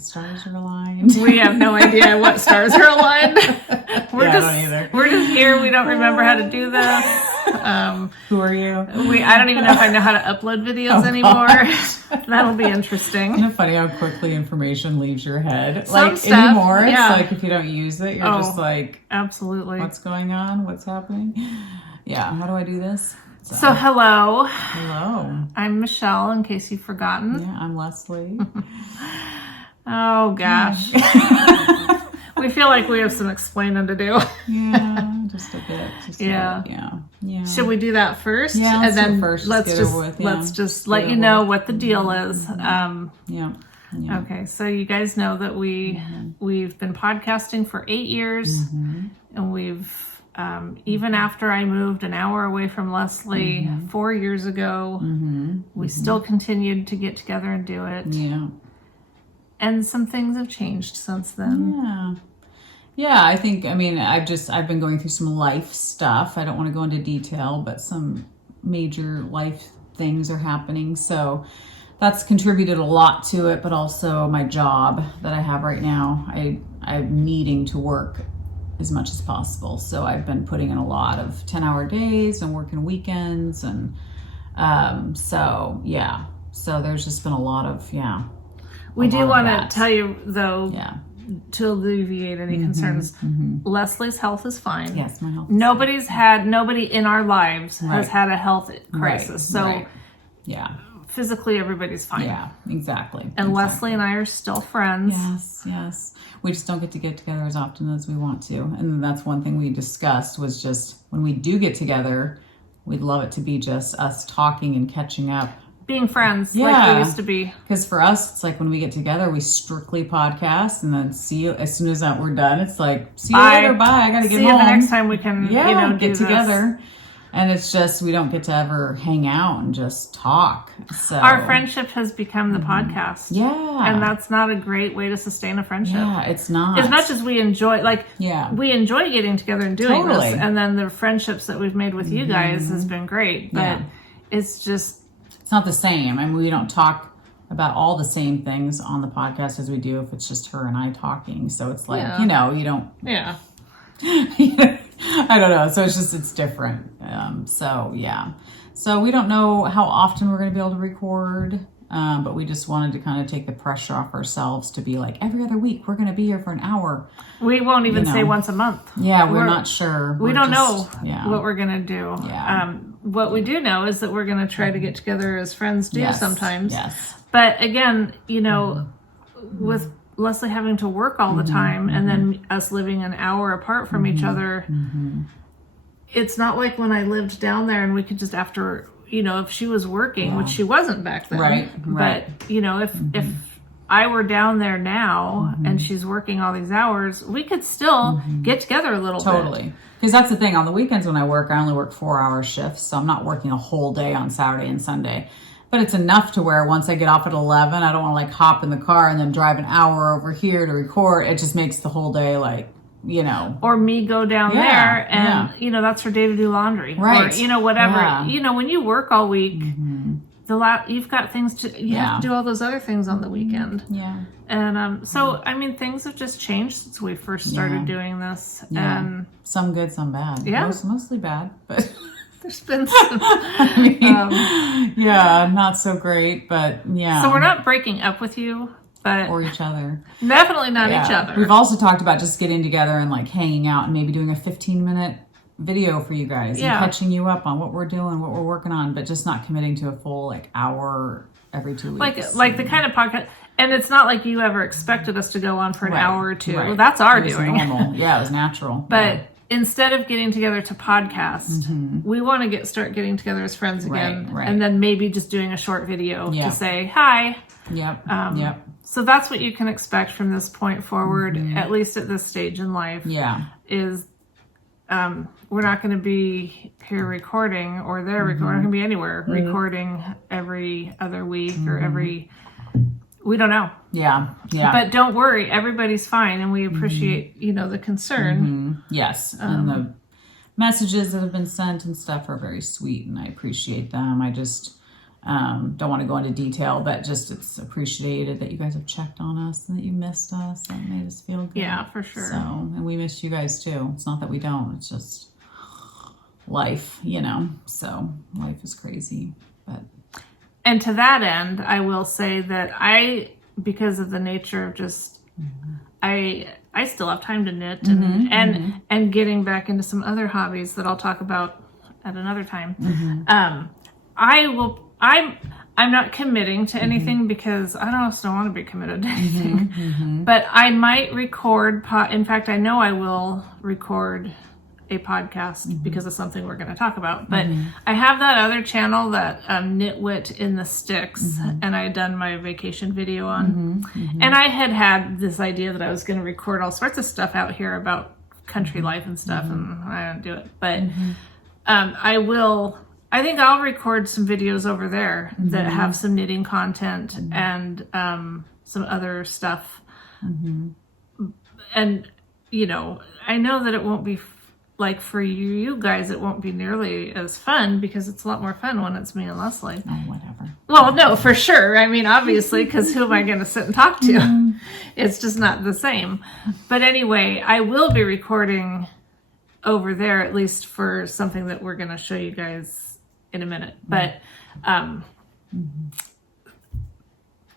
the stars are aligned. We have no idea what stars are aligned. I don't either. We're just here. We don't remember how to do this. Who are you? I don't even know if I know how to upload videos anymore. That'll be interesting. Isn't it funny how quickly information leaves your head? Some like stuff, anymore, it's yeah. like if you don't use it, you're just like, absolutely. what's going on? What's happening? Yeah. How do I do this? So hello. Hello. I'm Michelle, in case you've forgotten. Yeah, I'm Leslie. Oh gosh. We feel like we have some explaining to do. Yeah, just a bit. Yeah. Should we do that first? Yeah, and then first. let's just let you know what the deal is. Yeah. Okay, so you guys know that we've been podcasting for 8 years, and we've even after I moved an hour away from Leslie 4 years ago, we still continued to get together and do it. Yeah. And some things have changed since then. Yeah, I think, I've been going through some life stuff. I don't want to go into detail, but some major life things are happening. So that's contributed a lot to it, but also my job that I have right now. I'm needing to work as much as possible. So I've been putting in a lot of 10-hour days and working weekends. And so there's just been a lot of, We do want to tell you, though, to alleviate any concerns, Leslie's health is fine. Yes, my health. Nobody in our lives has had a health crisis. So physically, everybody's fine. Yeah, exactly. And Leslie and I are still friends. Yes. We just don't get together as often as we want to. And that's one thing we discussed was just when we do get together, we'd love it to be just us talking and catching up. Being friends like we used to be. Because for us, it's like when we get together, we strictly podcast and then see you as soon as we're done. It's like, see you later, bye. I got to get home. See you the next time we can, get together. And it's just, we don't get to ever hang out and just talk. So our friendship has become the podcast. Yeah. And that's not a great way to sustain a friendship. Yeah, it's not. As much as we enjoy, we enjoy getting together and doing this. And then the friendships that we've made with you guys has been great. But it's just, it's not the same. We don't talk about all the same things on the podcast as we do if it's just her and I talking. So it's like, you don't. Yeah. I don't know. So it's different. So we don't know how often we're going to be able to record. But we just wanted to kind of take the pressure off ourselves to be like, every other week, we're going to be here for an hour. We won't even say once a month. Yeah, we're not sure. We don't know what we're going to do. Yeah. What we do know is that we're going to try to get together as friends do sometimes. Yes. But again, with Leslie having to work all the time and then us living an hour apart from each other, it's not like when I lived down there and we could just if she was working, which she wasn't back then. Right. But, if I were down there now and she's working all these hours, we could still get together a little bit. Totally. Because that's the thing. On the weekends when I work, I only work 4-hour shifts. So I'm not working a whole day on Saturday and Sunday. But it's enough to where once I get off at 11, I don't want to hop in the car and then drive an hour over here to record. It just makes the whole day Or me go down there and, that's her day to do laundry. Right. Or, whatever. Yeah. When you work all week, you've got things you have to do all those other things on the weekend. Yeah. And things have just changed since we first started doing this. Yeah. And some good, some bad. Yeah. Mostly bad, but there's been some, not so great, but yeah. So we're not breaking up with you, but or each other. Definitely not each other. We've also talked about just getting together and hanging out and maybe doing a 15-minute video for you guys and catching you up on what we're doing, what we're working on, but just not committing to a full hour every 2 weeks. Like the kind of podcast. And it's not like you ever expected us to go on for an hour or two. Right. Well, that's our it was doing. Normal. Yeah, it was natural. But instead of getting together to podcast, we want to start getting together as friends again. Right. And then maybe just doing a short video to say hi. Yep. So that's what you can expect from this point forward, at least at this stage in life. Yeah. Is we're not going to be here recording or there recording. We're not going to be anywhere recording every other week or every... We don't know. Yeah. But don't worry, everybody's fine, and we appreciate, the concern. Yes, and the messages that have been sent and stuff are very sweet, and I appreciate them. Don't want to go into detail, but just it's appreciated that you guys have checked on us and that you missed us. That made us feel good. Yeah, for sure. So, and we missed you guys too. It's not that we don't. It's just life, you know. So life is crazy. But and to that end, I will say that because of the nature of just I still have time to knit and getting back into some other hobbies that I'll talk about at another time. I'm not committing to anything because I don't want to be committed to anything. But I might record. In fact, I know I will record a podcast because of something we're going to talk about. But I have that other channel that Knitwit in the Sticks, and I had done my vacation video on. And I had this idea that I was going to record all sorts of stuff out here about country life and stuff, and I didn't do it. But I think I'll record some videos over there that have some knitting content and some other stuff. And, you know, I know that it won't be like for you guys, it won't be nearly as fun because it's a lot more fun when it's me and Leslie. Oh, whatever. Well, no, for sure. I mean, obviously, because who am I going to sit and talk to? It's just not the same. But anyway, I will be recording over there, at least for something that we're going to show you guys in a minute. But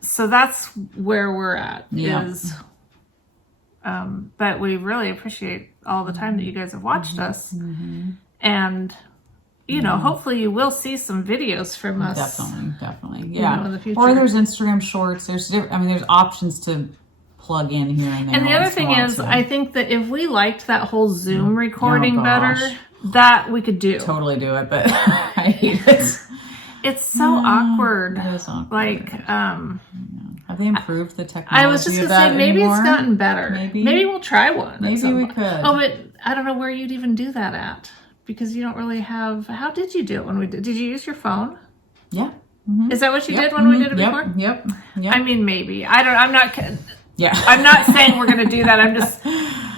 so that's where we're at. But we really appreciate all the time that you guys have watched us. And, you know, hopefully you will see some videos from us. Definitely. Yeah. You know, in the future. Or there's Instagram shorts. There's options to plug in here and there. And the other thing is, I think that if we liked that whole Zoom recording better, that we could do. Totally do it, but I hate it. It's so awkward. It is awkward. Like, have they improved the technology? I was just going to say, maybe it's gotten better. Maybe we'll try one. Maybe we could. Oh, but I don't know where you'd even do that at. Because you don't really have... How did you do it when we did? Did you use your phone? Yeah. Is that what you did when we did it before? Yep. I mean, maybe. I'm not... Yeah. I'm not saying we're going to do that. I'm just...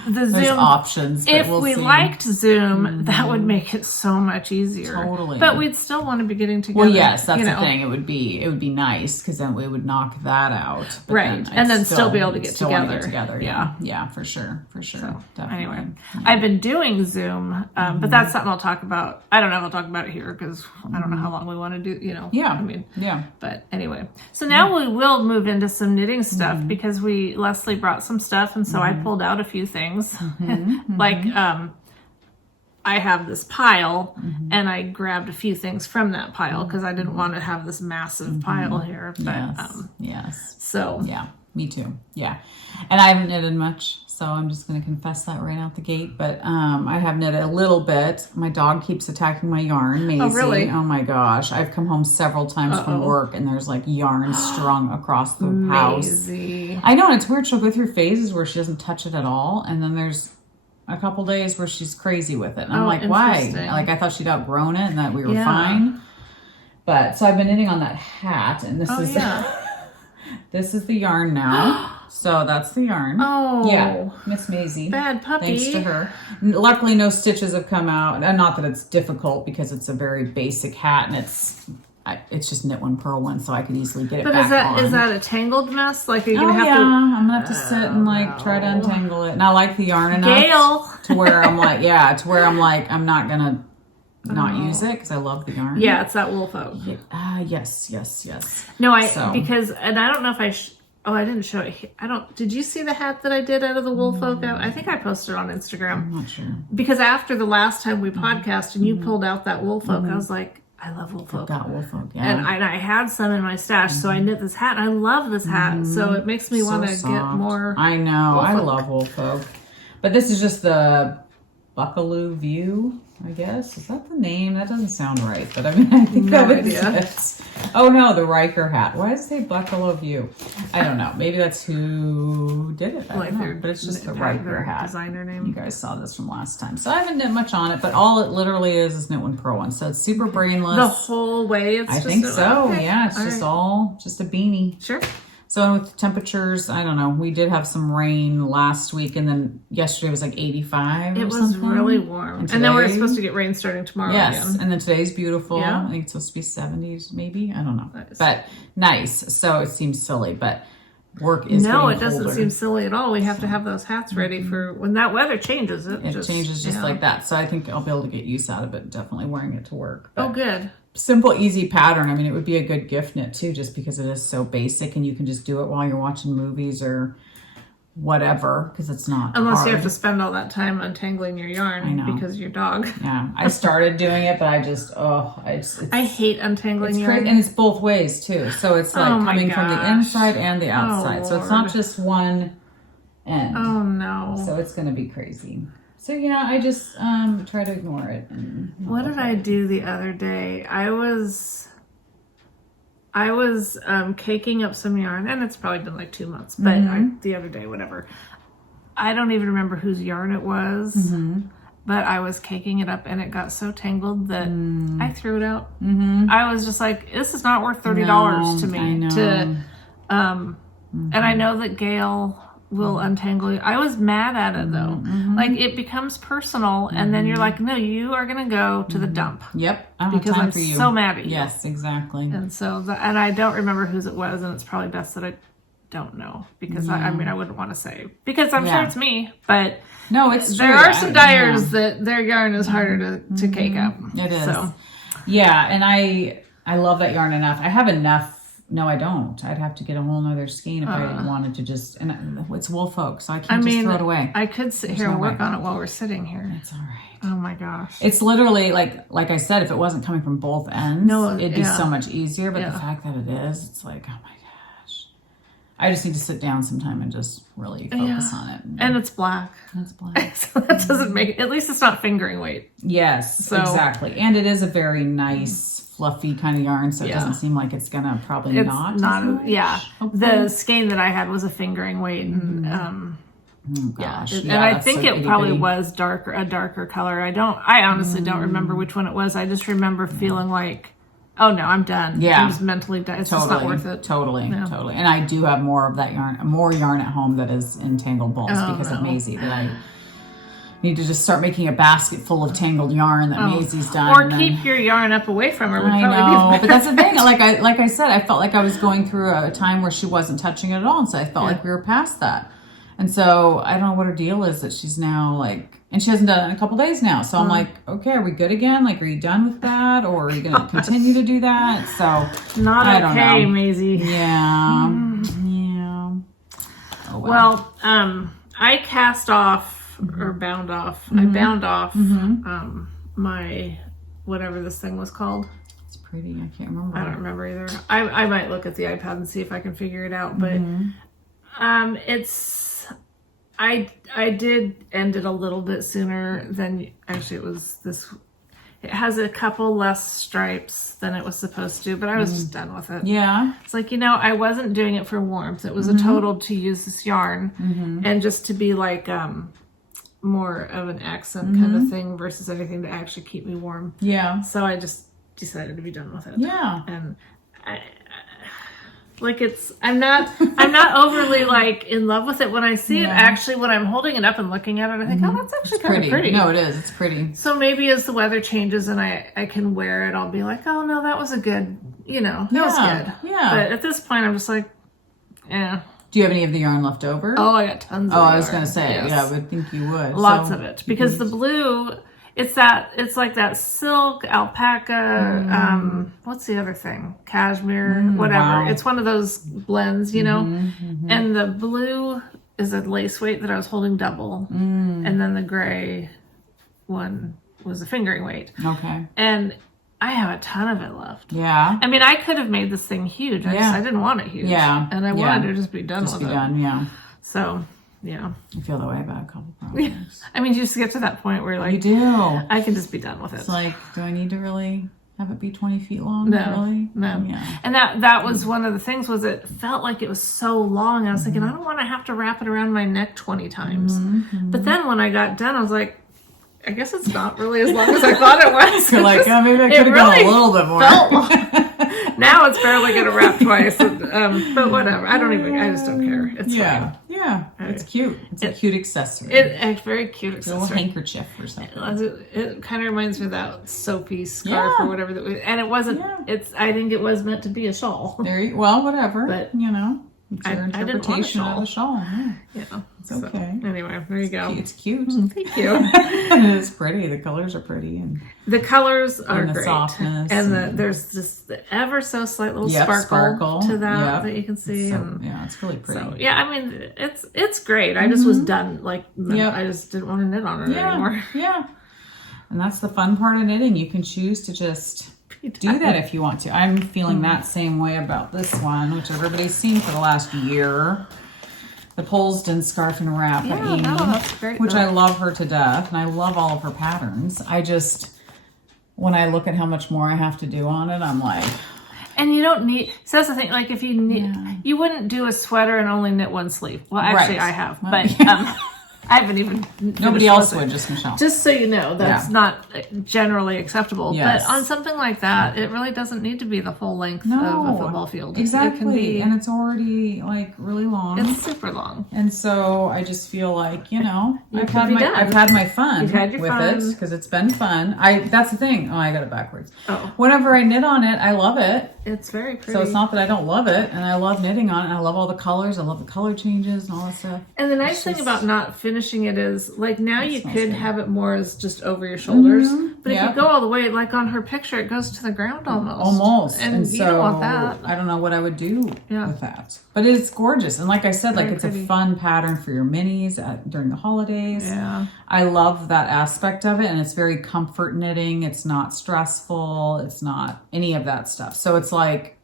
There's Zoom options. If we liked Zoom, that would make it so much easier. Totally. But we'd still want to be getting together. Well, yes, that's the thing. It would be nice because then we would knock that out. But right. And then still be able to get together. Yeah, for sure. So, definitely. Anyway, I've been doing Zoom, but that's something I'll talk about. I don't know if I'll talk about it here because I don't know how long we want to do, you know. Yeah. I mean, yeah. But anyway, so now we will move into some knitting stuff because Leslie brought some stuff, and so I pulled out a few things. Like I have this pile and I grabbed a few things from that pile because I didn't want to have this massive pile here. But yes. So yeah, me too. Yeah. And I haven't knitted much, so I'm just going to confess that right out the gate. But I have knitted a little bit. My dog keeps attacking my yarn, Maisie. Oh, really? Oh my gosh. I've come home several times from work and there's like yarn strung across the house. I know, and it's weird. She'll go through phases where she doesn't touch it at all. And then there's a couple days where she's crazy with it. And I'm like, why? Like, I thought she'd outgrown it and that we were fine. But so I've been knitting on that hat, and this is this is the yarn now. So that's the yarn. Oh, yeah, Miss Maisie. Bad puppy. Thanks to her. Luckily, no stitches have come out, and not that it's difficult because it's a very basic hat, and it's just knit one, purl one, so I could easily get it back on. Is that a tangled mess? Like, are you gonna have to? I'm gonna have to sit and try to untangle it. And I like the yarn enough to where I'm like, I'm not gonna not use it because I love the yarn. Yeah, it's that wool folk. Yes. No, because I don't know if I didn't show it. Did you see the hat that I did out of the wool folk? I think I posted it on Instagram. I'm not sure. Because after the last time we podcasted and you pulled out that wool folk, I was like, I love wool folk. Got wool folk, yeah. And I had some in my stash, so I knit this hat. And I love this hat, so it makes me want to get more. I know, I love wool folk. But this is just the Buckaloo View, I guess. Is that the name? That doesn't sound right, but I mean, I think that would be it. Oh no, the Riker hat. Why does it say Buckaloo View? I don't know. Maybe that's who did it. But it's just the Riker hat. Designer name. You guys saw this from last time. So I haven't knit much on it, but all it literally is knit one, purl one. So it's super brainless. The whole way? I think so. Okay. Yeah, it's just a beanie. Sure. So with temperatures, I don't know. We did have some rain last week, and then yesterday was like 85. It was really warm. And then we're supposed to get rain starting tomorrow again. And then today's beautiful. Yeah. I think it's supposed to be 70s maybe. I don't know. Nice. But nice. So it seems silly, but work is No, it getting doesn't colder. seem silly at all. We have to have those hats ready for when that weather changes. It Changes just like that. So I think I'll be able to get use out of it, definitely wearing it to work. But Oh, good. simple, easy pattern. I mean, it would be a good gift knit too, just because it is so basic and you can just do it while you're watching movies or whatever, because it's not Unless hard. you have to spend all that time untangling your yarn because of your dog. Yeah, I started doing it, but I just, I hate untangling it's yarn. crazy, and it's both ways too. So it's like Oh my coming from the gosh. inside and the outside. So it's not Lord. just one end. Oh no. So it's going to be crazy. So yeah, I just try to ignore it. And What did I do the other day? I was caking up some yarn, and it's probably been like 2 months, but the other day, whatever. I don't even remember whose yarn it was, but I was caking it up, and it got so tangled that I threw it out. I was just like, this is not worth $30 to me. I know. And I know that Gail will untangle you. I was mad at it though. Like it becomes personal, and then you're like, no, you are gonna go to the dump. Yep, I don't have Because time I'm for you. so mad at you. Yes, exactly. And so, and I don't remember whose it was, and it's probably best that I don't know, because I mean, I wouldn't want to say, because I'm sure it's me, but No, it's true. there are some dyers that their yarn is harder to cake up. It is. So, yeah, and I love that yarn enough. I have enough. No, I don't. I'd have to get a whole nother skein if I wanted to just, and it's wool folk, so I can't just throw it away. I could sit here and work on it while we're sitting here. It's all right. Oh my gosh. It's literally like I said, if it wasn't coming from both ends, it'd be yeah. so much easier. But the fact that it is, it's like, oh my gosh. I just need to sit down sometime and just really focus on it. And it's black. It's black. So that doesn't make, at least it's not fingering weight. Yes, So- exactly. And it is a very nice, fluffy kind of yarn, so it doesn't seem like it's gonna probably It's not. not, as much, yeah. hopefully. The skein that I had was a fingering weight, and Oh, gosh. and Yeah, I that's think so it probably itty-bitty. was a darker color. I honestly don't remember which one it was. I just remember feeling like, oh no, I'm done. Yeah. I'm just mentally done. It's just not worth it. Totally. And I do have more of that yarn, more yarn at home that is in tangled balls because of Maisie, that I need to just start making a basket full of tangled yarn that Maisie's done. Or and then- keep your yarn up away from her would I probably know, be but that's the thing. Like I said, I felt like I was going through a time where she wasn't touching it at all, and so I felt like we were past that. And so I don't know what her deal is that she's now like, and she hasn't done it in a couple days now. So I'm like, okay, are we good again? Like, are you done with that, or are you going to continue to do that? So not I don't okay, know. Maisie. Yeah, yeah. Oh, Well, I cast off or bound off. I bound off my whatever this thing was called. it's pretty. I can't remember. I don't remember either. I might look at the iPad and see if I can figure it out. But it's I did end it a little bit sooner than actually it was this. It has a couple less stripes than it was supposed to, but I was just done with it. Yeah. It's like, I wasn't doing it for warmth. It was a total to use this yarn and just to be like more of an accent kind of thing versus anything to actually keep me warm. Yeah. So I just decided to be done with it. Yeah. And I'm not overly like in love with it when I see it. Actually, when I'm holding it up and looking at it, I think, oh, that's actually kind of pretty. No, it is. It's pretty. So maybe as the weather changes and I can wear it, I'll be like, oh no, that was a good, that was good. Yeah. But at this point, I'm just like, yeah. Do you have any of the yarn left over? Oh, I got tons of it. Oh, I was going to say, yes. yeah, I would think you would. Lots of it. Because the blue, it's like that silk, alpaca, what's the other thing? Cashmere, whatever. Wow. It's one of those blends, And the blue is a lace weight that I was holding double. And then the gray one was a fingering weight. Okay. And I have a ton of it left. Yeah. I mean, I could have made this thing huge. I didn't want it huge. Yeah. And I wanted to just be done with it. Yeah. So, yeah. I feel that way about a couple projects. I mean, you just get to that point where, like, You do. I can just be done with it. It's like, do I need to really have it be 20 feet long? No, Really? no. Yeah. And that was one of the things, was it felt like it was so long. I was thinking, I don't want to have to wrap it around my neck 20 times. But then when I got done, I was like, I guess it's not really as long as I thought it was. You're like, oh, maybe I could have gone a little bit more. Now it's barely going to wrap twice. But whatever. I just don't care. It's fine. Yeah. It's cute. It's a cute accessory. It's a very cute accessory. A little handkerchief or something. It kind of reminds me of that soapy scarf or whatever. And it wasn't, I think it was meant to be a shawl. Well, whatever. But, it's your interpretation of a shawl. Yeah. It's okay. So, anyway, there you go. It's cute. Thank you. And it's pretty. The colors are pretty. And the colors are the great. Softness. And there's just the ever so slight little sparkle to that you can see. It's really pretty. So, I mean, it's great. I just was done. I just didn't want to knit on it anymore. Yeah. And that's the fun part of knitting. You can choose to just do that if you want to. I'm feeling that same way about this one, which everybody's seen for the last year. The Polesden Scarf and Wrap by Amy, that's great, which I love her to death, and I love all of her patterns. I just, when I look at how much more I have to do on it, I'm like... And you don't need... So that's the thing, like if you knit... You wouldn't do a sweater and only knit one sleeve. Well, actually I have, but... I haven't even... Nobody else would, just Michelle. Just so you know, that's not generally acceptable. Yes. But on something like that, it really doesn't need to be the full length of a football field. Exactly. It can be, and it's already really long. It's super long. And so I just feel like, I've had my fun with it because it's been fun. That's the thing. Oh, I got it backwards. Oh. Whenever I knit on it, I love it. It's very pretty. So it's not that I don't love it, and I love knitting on it. And I love all the colors. I love the color changes and all that stuff. And the nice thing about not finishing it is, like, now you could have it more as just over your shoulders. But if you go all the way, like on her picture, it goes to the ground almost. And you don't want that. I don't know what I would do with that. But it's gorgeous. And like I said, it's a fun pattern for your minis during the holidays. Yeah. I love that aspect of it. And it's very comfort knitting. It's not stressful. It's not any of that stuff. So it's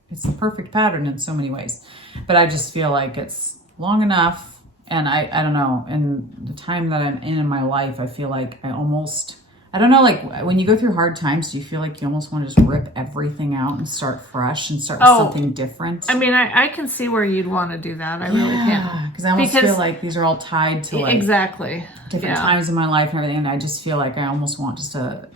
it's the perfect pattern in so many ways. But I just feel like it's long enough. And I don't know, in the time that I'm in my life, I feel like I don't know, like when you go through hard times, do you feel like you almost want to just rip everything out and start fresh and start with something different? I mean, I can see where you'd want to do that. I really can. Because I almost feel like these are all tied to different times in my life and everything. And I just feel like I almost want just a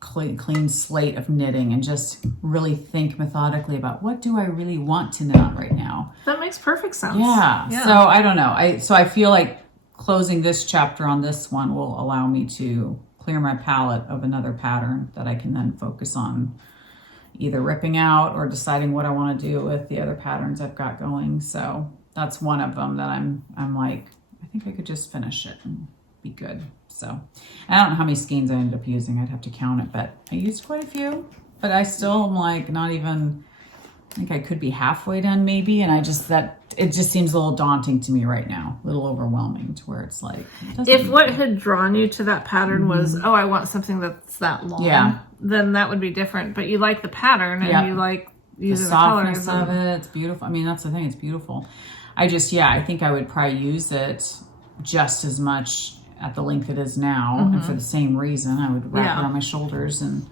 clean slate of knitting and just really think methodically about what do I really want to knit on right now. That makes perfect sense. Yeah. So I don't know. I feel like closing this chapter on this one will allow me to clear my palette of another pattern that I can then focus on either ripping out or deciding what I want to do with the other patterns I've got going. So that's one of them that I'm like, I think I could just finish it and be good. So I don't know how many skeins I ended up using. I'd have to count it, but I used quite a few. But I still am like not even, I think I could be halfway done maybe. And it just seems a little daunting to me right now, a little overwhelming to where it's like. If what had drawn you to that pattern was, I want something that's that long, then that would be different. But you like the pattern and you like using the softness colors. of it. It's beautiful. I mean, that's the thing. It's beautiful. I think I would probably use it just as much at the length it is now, and for the same reason, I would wrap it on my shoulders, and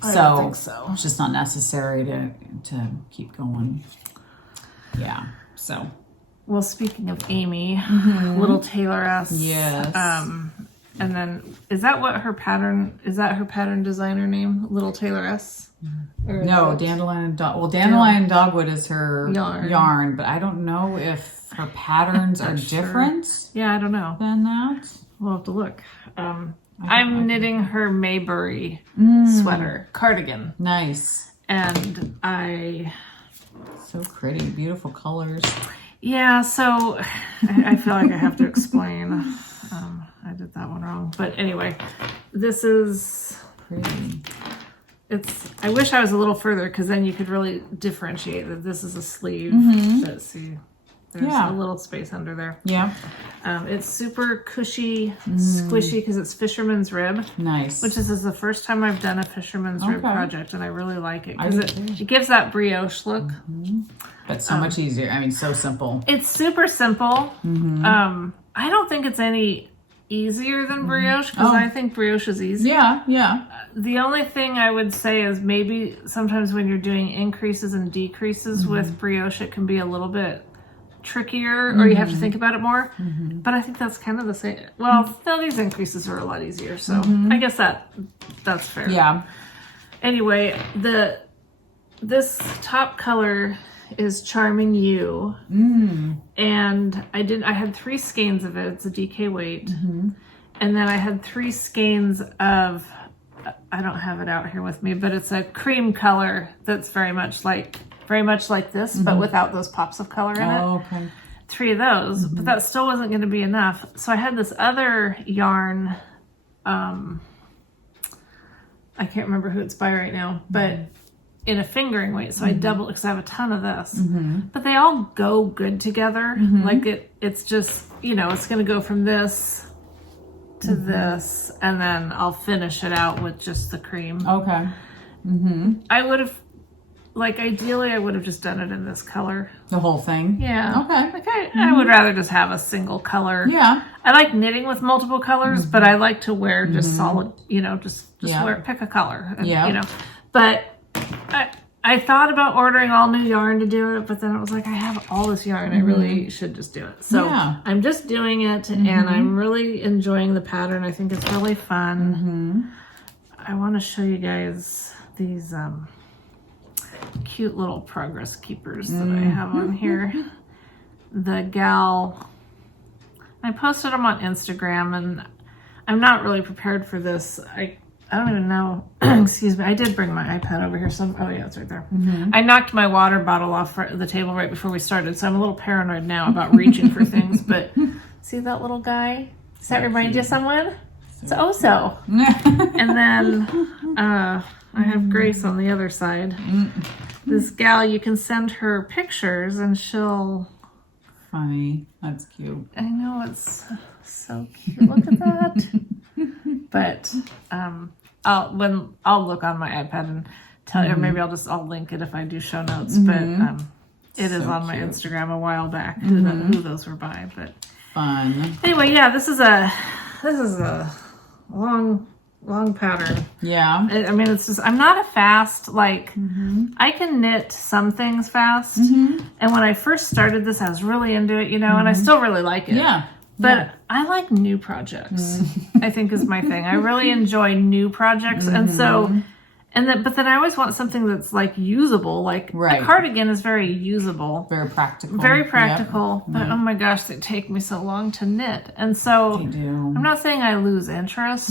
so it's just not necessary to keep going. Yeah. So. Well, speaking of Amy, Little Tailoress. Yes. And then is that her pattern designer name? Little Tailoress? No, Dandelion Dandelion Dogwood is her yarn, but I don't know if her patterns are different. Yeah, I don't know. Than that. We'll have to look. I'm knitting her Maybury sweater cardigan. Nice. And so pretty, beautiful colors. Yeah, so I feel like I have to explain. I did that one wrong. But anyway, this is pretty. I wish I was a little further because then you could really differentiate that this is a sleeve. But see, there's a little space under there. Yeah. It's super cushy, squishy because it's fisherman's rib. Nice. Which is the first time I've done a fisherman's rib project, and I really like it because it gives that brioche look. But so much easier. I mean, so simple. It's super simple. I don't think it's any easier than brioche because I think brioche is easy. Yeah. The only thing I would say is maybe sometimes when you're doing increases and decreases with brioche, it can be a little bit trickier or you have to think about it more. But I think that's kind of the same. Well, no, these increases are a lot easier. So I guess that's fair. Yeah. Anyway, this top color is Charming You. And I had 3 skeins of it. It's a DK weight. And then I had 3 skeins of, I don't have it out here with me, but it's a cream color that's very much like this, but without those pops of color in it. Oh, okay. 3 of those, but that still wasn't going to be enough. So I had this other yarn, I can't remember who it's by right now, but in a fingering weight. So I doubled because I have a ton of this, but they all go good together. Like it's just, it's going to go from this to this, and then I'll finish it out with just the cream. Okay. I would have, ideally I would have just done it in this color. The whole thing? Yeah. Okay. I would rather just have a single color. Yeah. I like knitting with multiple colors, but I like to wear just solid, just pick a color. And, but I thought about ordering all new yarn to do it, but then it was like, I have all this yarn. I really should just do it. So I'm just doing it, and I'm really enjoying the pattern. I think it's really fun. I want to show you guys these cute little progress keepers that I have on here. The gal, I posted them on Instagram, and I'm not really prepared for this. I don't even know. Excuse me. I did bring my iPad over here. Oh yeah, it's right there. I knocked my water bottle off the table right before we started, so I'm a little paranoid now about reaching for things. But see that little guy? Does that remind you of someone? It's Oso. And then I have Grace on the other side. This gal, you can send her pictures, and she'll. Funny. That's cute. I know, it's so cute. Look at that. But I'll look on my iPad and tell you, or maybe I'll link it if I do show notes. But it is on my Instagram a while back who those were by. But fun. Anyway, yeah, this is a long pattern. Yeah. I mean, it's just, I'm not a fast, I can knit some things fast. And when I first started this, I was really into it, and I still really like it. Yeah. But I like new projects, I think is my thing. I really enjoy new projects. And so, but then I always want something that's usable. A cardigan is very usable. Very practical. Very practical. Yep. But oh my gosh, they take me so long to knit. And so they do. I'm not saying I lose interest,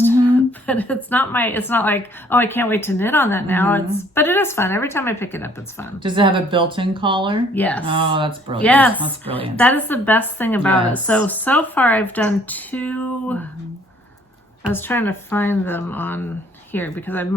but it's not like, oh, I can't wait to knit on that now. But it is fun. Every time I pick it up, it's fun. Does it have a built-in collar? Yes. Oh, that's brilliant. Yes. That's brilliant. That is the best thing about it. So far I've done 2. I was trying to find them on here because I've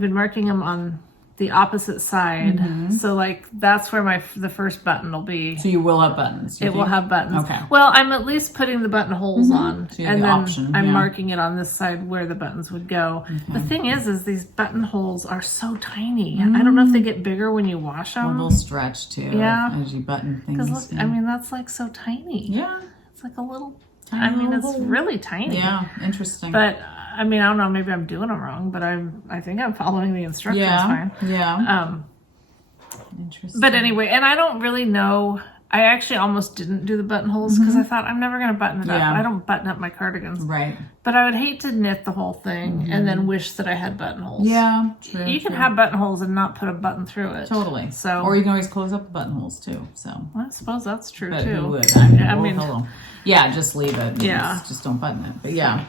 been marking them on the opposite side. So that's where the first button will be. So you will have buttons. It will have buttons. Okay. Well, I'm at least putting the buttonholes on. So and the then option, I'm marking it on this side where the buttons would go. The thing is these buttonholes are so tiny. I don't know if they get bigger when you wash them. They'll stretch too. Yeah. As you button things. Because look, I mean, that's so tiny. Yeah. It's like a little, it's really tiny. Yeah. Interesting. But I mean, I don't know, maybe I'm doing them wrong, but I think I'm following the instructions fine. Yeah. Interesting. But anyway, and I don't really know. I actually almost didn't do the buttonholes because I thought I'm never going to button it up. I don't button up my cardigans. Right. But I would hate to knit the whole thing and then wish that I had buttonholes. Yeah. True. You can have buttonholes and not put a button through it. Totally. So, or you can always close up the buttonholes too. So. Well, I suppose that's true but too. Who would? I mean, yeah, just leave it. Yeah. Just don't button it. But yeah.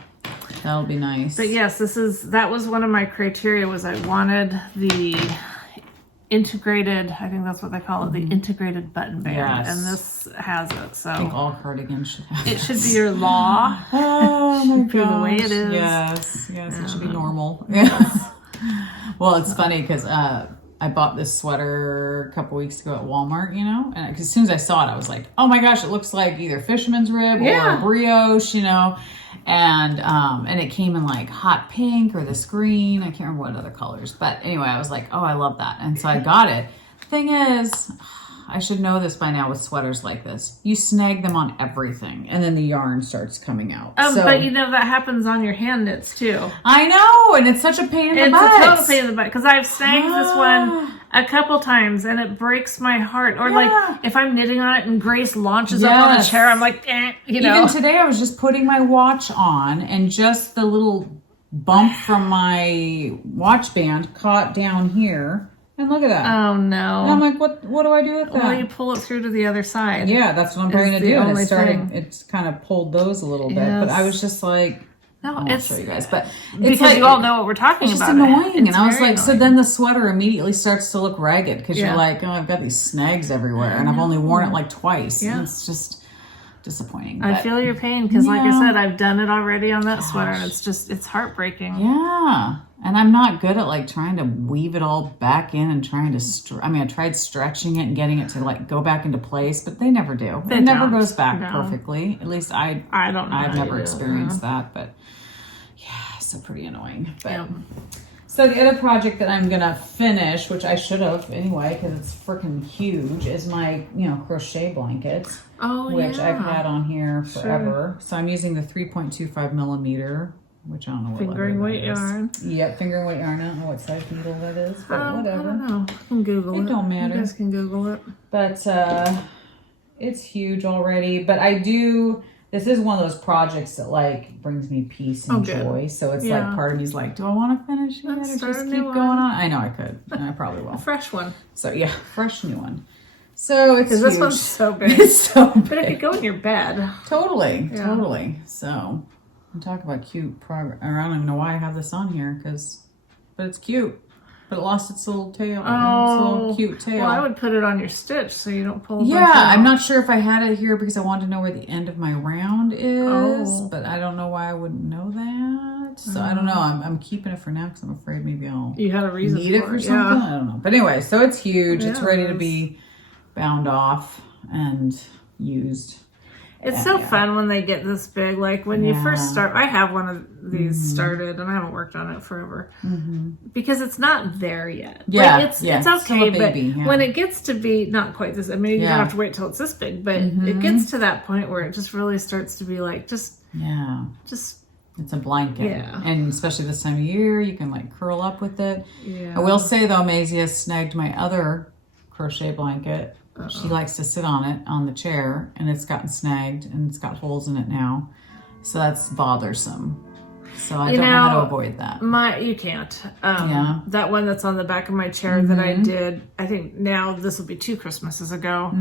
That'll be nice. But yes, that was one of my criteria was I wanted the integrated, I think that's what they call it, the integrated button band. Yes. And this has it. So I think all cardigans should have it. Should be your law. Oh my gosh. The way it is. Yes. It should be normal. Yes. Well, it's funny because I bought this sweater a couple weeks ago at Walmart, and as soon as I saw it, I was like, oh my gosh, it looks like either fisherman's rib or a brioche, and it came in hot pink or this green. I can't remember what other colors, but anyway, I was like, oh, I love that. And so I got it. Thing is, I should know this by now with sweaters like this. You snag them on everything, and then the yarn starts coming out. But you know, that happens on your hand knits too. I know, and it's such a pain in the butt. It's a total pain in the butt, because I've snagged this one a couple times, and it breaks my heart. Or like, if I'm knitting on it and Grace launches up on the chair, I'm like, you know. Even today, I was just putting my watch on, and just the little bump from my watch band caught down here. And look at that. Oh, no. And I'm like, what do I do with that? Well, you pull it through to the other side. Yeah, that's what I'm trying to do. And it's kind of pulled those a little bit. But I was just like, I'll show you guys. But it's because like, you all know what we're talking it's about. It's just annoying. And I was like, annoying. So then the sweater immediately starts to look ragged because you're like, oh, I've got these snags everywhere. And I've only worn it like twice. Yeah. And it's just disappointing. I feel your pain because, like I said, I've done it already on that sweater. And it's heartbreaking. Yeah. And I'm not good at like trying to weave it all back in and trying to, I tried stretching it and getting it to like go back into place, but they never do. It never goes back perfectly. At least I don't know. I've never experienced that, but yeah, so pretty annoying. But so the other project that I'm going to finish, which I should have anyway, because it's freaking huge, is my, crochet blankets, which I've had on here forever. So I'm using the 3.25 millimeter, which I don't know what fingering weight yarn. Yep, fingering weight yarn. I don't know what size needle that is, but whatever. I don't know. I can Google it. It don't matter. You guys can Google it. But it's huge already. But this is one of those projects that like brings me peace and joy. So it's like part of me's like, do I want to finish it or just keep going on? I know I could. And I probably will. A fresh one. So yeah, fresh new one. So it's huge. This one's so big. It's so big. But it could go in your bed. Totally. So I'm talking about cute progress. I don't even know why I have this on here, but it's cute. But it lost its little tail. Its little cute tail. Well, I would put it on your stitch so you don't pull it. Yeah, I'm not sure if I had it here because I wanted to know where the end of my round is. But I don't know why I wouldn't know that. So I don't know. I'm keeping it for now because I'm afraid maybe I'll you had a reason need it for something. I don't know. But anyway, so it's huge. It's ready to be bound off and used. It's so fun when they get this big. Like when you first start, I have one of these started and I haven't worked on it forever because it's not there yet. Yeah, like it's okay, baby, but when it gets to be not quite this, I mean, you don't have to wait till it's this big, but it gets to that point where it just really starts to be like just it's a blanket. Yeah. And especially this time of year, you can like curl up with it. Yeah. I will say though, Maisie has snagged my other crochet blanket. She likes to sit on it on the chair, and it's gotten snagged and it's got holes in it now. So that's bothersome. So I don't know how to avoid that. You can't. That one that's on the back of my chair that I did, I think now this will be 2 Christmases ago.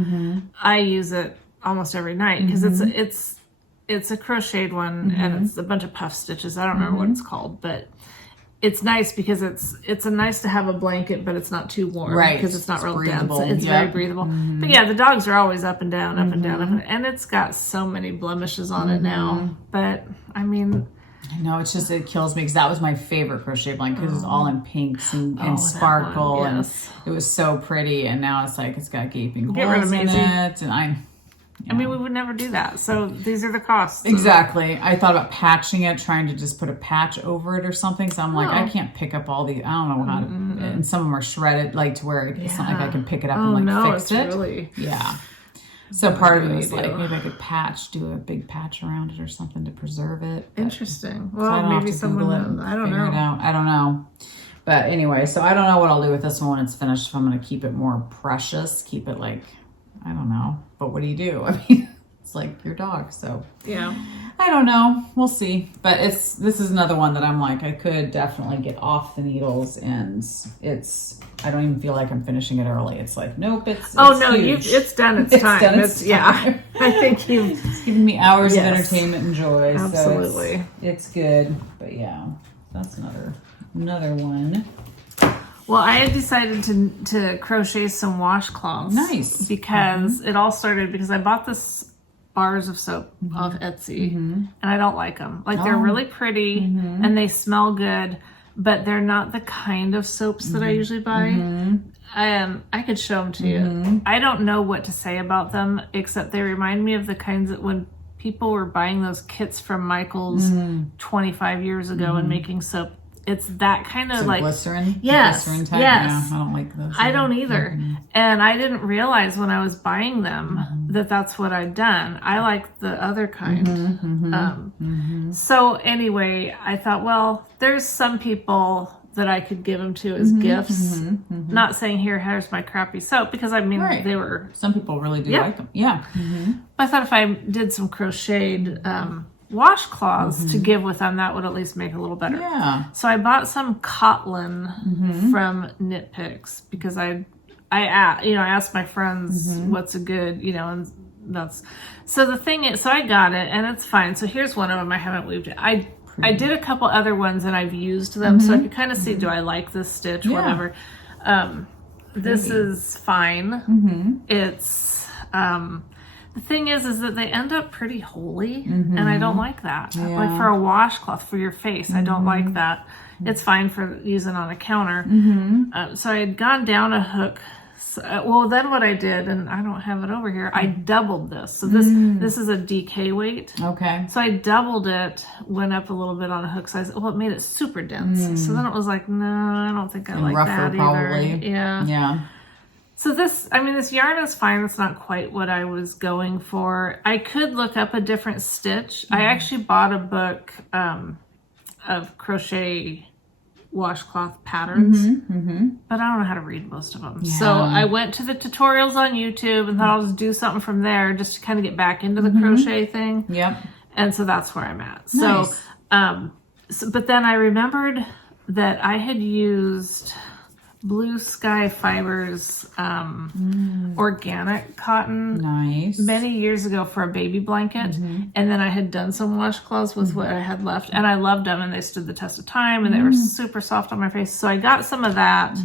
I use it almost every night because it's a crocheted one and it's a bunch of puff stitches. I don't remember what it's called, but it's nice because it's a nice to have a blanket, but it's not too warm, right? Because it's not real breathable. dense. It's very breathable. But yeah, the dogs are always up and down, up and down, and it's got so many blemishes on it now. But I mean, I know it kills me because that was my favorite crochet blanket. It was all in pinks and sparkle, and it was so pretty. And now it's like it's got gaping holes in it, and I mean, we would never do that. So these are the costs. Exactly. I thought about patching it, trying to just put a patch over it or something. So I'm like, I can't pick up all the, I don't know how to, and some of them are shredded, like to where it's not like I can pick it up and like fix it. Really... Yeah. So part of me was like, maybe I could do a big patch around it or something to preserve it. But, interesting. Well, maybe someone, I don't know. I don't know. But anyway, so I don't know what I'll do with this one when it's finished. If I'm going to keep it more precious, keep it like, I don't know. But what do you do? I mean, it's like your dog. So yeah, I don't know. We'll see. But this is another one that I'm like, I could definitely get off the needles, and I don't even feel like I'm finishing it early. It's like, nope, it's huge. It's done its time. Yeah, I think it's giving me hours of entertainment and joy. Absolutely. So it's good. But yeah, that's another one. Well, I had decided to crochet some washcloths. Nice. Because it all started because I bought this bars of soap off Etsy, and I don't like them. Like, they're really pretty, and they smell good, but they're not the kind of soaps that I usually buy. I could show them to you. I don't know what to say about them, except they remind me of the kinds that when people were buying those kits from Michael's 25 years ago and making soap, it's that kind of So like glycerin? Yes, Glycerin type? yes. Yeah, I don't like those. I don't either. And I didn't realize when I was buying them that that's what I'd done. I like the other kind. So anyway, I thought, well, there's some people that I could give them to as gifts. Not saying here's my crappy soap, because I mean, Right. they were... Some people really do like them. Yeah. I thought if I did some crocheted washcloths to give with them, that would at least make it a little better. Yeah. So I bought some Kotlin from Knit Picks, because I asked my friends what's a good, and that's, so the thing is, so I got it and it's fine. So here's one of them I haven't weaved it. I did a couple other ones and I've used them, so I could kind of see, do I like this stitch, whatever. This is fine. It's, the thing is that they end up pretty holy, and I don't like that. Yeah. Like for a washcloth for your face, I don't like that. It's fine for using on a counter. So I had gone down a hook. Well, then what I did, and I don't have it over here, I doubled this. So this is a DK weight. Okay. So I doubled it, went up a little bit on a hook size. Well, it made it super dense. So then it was like, no, I don't think I like rougher, that either. probably. Yeah. Yeah. So this yarn is fine. It's not quite what I was going for. I could look up a different stitch. I actually bought a book of crochet washcloth patterns, but I don't know how to read most of them. Yeah. So I went to the tutorials on YouTube and thought I'll just do something from there just to kind of get back into the crochet thing. Yep. And so that's where I'm at. Nice. But then I remembered that I had used Blue Sky Fibers organic cotton Nice. many years ago for a baby blanket, and then I had done some washcloths with what I had left, and I loved them, and they stood the test of time, and they were super soft on my face. So I got some of that,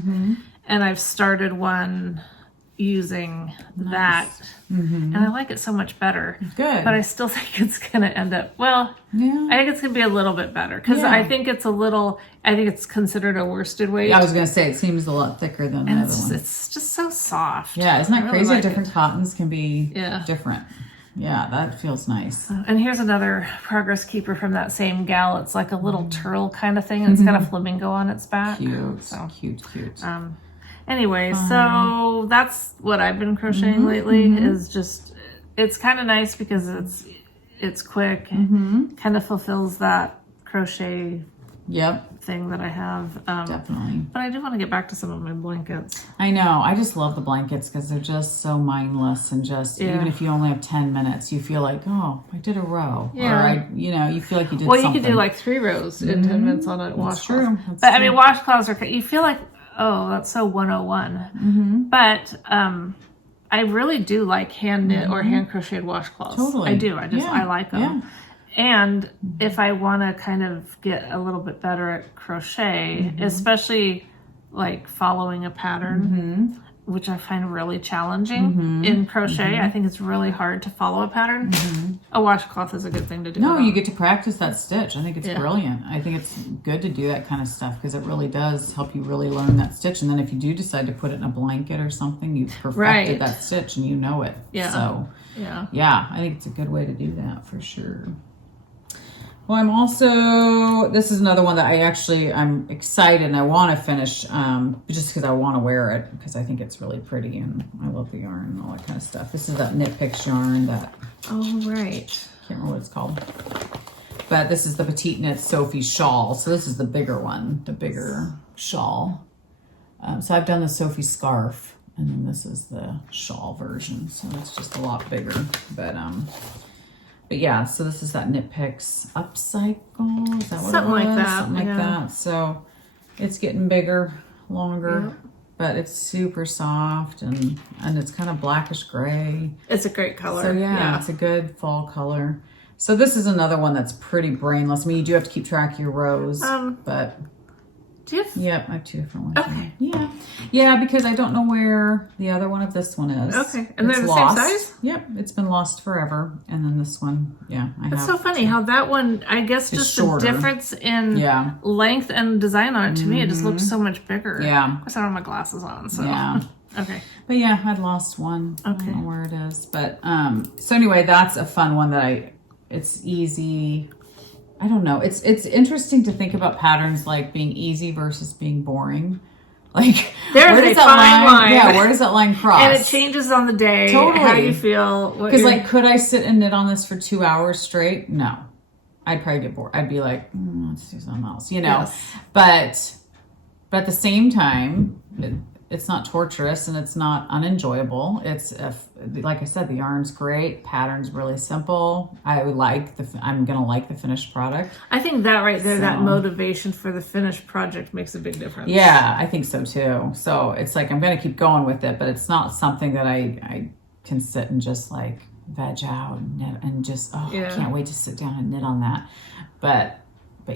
and I've started one using that, and I like it so much better. Good. But I still think it's going to end up, I think it's going to be a little bit better, because I think it's considered a worsted weight. I was going to say, it seems a lot thicker than the other one. It's just so soft. Yeah, isn't that I really crazy? like Different cottons can be Yeah. different. Yeah, that feels nice. And here's another progress keeper from that same gal. It's like a little turtle kind of thing, and it's got a flamingo on its back. Cute. So, Cute. anyway, so that's what I've been crocheting lately. Is just, it's kind of nice because it's quick, kind of fulfills that crochet Yep, thing that I have. definitely. But I do want to get back to some of my blankets. I know. I just love the blankets because they're just so mindless, and just even if you only have 10 minutes, you feel like, oh, I did a row. Yeah. Or you feel like you did Well, something. you could do like 3 rows in 10 minutes on a washcloth. true. That's But I mean, washcloths are, you feel like, oh, that's so 101. But I really do like hand knit or hand crocheted washcloths. Totally. I do. I like them. Yeah. And if I want to kind of get a little bit better at crochet, especially like following a pattern, which I find really challenging in crochet, I think it's really hard to follow a pattern. A washcloth is a good thing to do. No, you get to practice that stitch. I think it's brilliant. I think it's good to do that kind of stuff because it really does help you really learn that stitch. And then if you do decide to put it in a blanket or something, you've perfected that stitch and you know it. Yeah. So, yeah, I think it's a good way to do that for sure. Well, I'm also, this is another one that I'm excited and I want to finish just because I want to wear it because I think it's really pretty and I love the yarn and all that kind of stuff. This is that Knit Picks yarn that, oh, right. Can't remember what it's called. But this is the Petite Knit Sophie shawl. So this is the bigger one, the bigger shawl. So I've done the Sophie scarf and then this is the shawl version. So it's just a lot bigger, but yeah, so this is that Knit Picks Upcycle. Is that what Something it was? like that. Something like that. So it's getting bigger, longer, but it's super soft and it's kind of blackish gray. It's a great color. So yeah, it's a good fall color. So this is another one that's pretty brainless. I mean, you do have to keep track of your rows, but do you have... Yep, I have 2 different ones. Okay. Yeah, because I don't know where the other one of this one is. Okay, and they're the lost. same size? Yep, it's been lost forever. And then this one, It's so funny how that one, I guess It's just shorter. the difference in length and design on it, to me, it just looks so much bigger. Yeah. Of course, I don't have my glasses on, so. Yeah. Okay. But yeah, I'd lost one. Okay. I don't know where it is. But so anyway, that's a fun one that it's easy. I don't know. It's interesting to think about patterns like being easy versus being boring. Like there's a fine line. Yeah, where does that line cross? And it changes on the day. Totally. How you feel. Because like, could I sit and knit on this for 2 hours straight? No. I'd probably get bored. I'd be like, let's do something else, you know. Yes. But at the same time, it's not torturous and it's not unenjoyable. It's like I said, the yarn's great. Pattern's really simple. I'm gonna like the finished product. I think that right there, that motivation for the finished project makes a big difference. Yeah, I think so too. So it's like I'm gonna keep going with it, but it's not something that I can sit and just like veg out and knit and just I can't wait to sit down and knit on that. But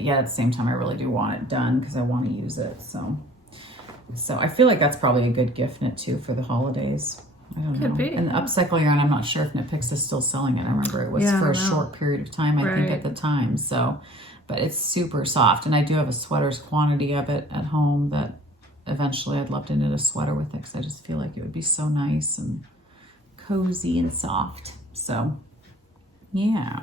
yeah, at the same time, I really do want it done because I want to use it. So I feel like that's probably a good gift knit too for the holidays. I don't know. Could be. And the upcycle yarn, I'm not sure if Knit Picks is still selling it. I remember it was for a short period of time, I think, at the time. So, but it's super soft. And I do have a sweater's quantity of it at home that eventually I'd love to knit a sweater with it because I just feel like it would be so nice and cozy and soft. So, yeah.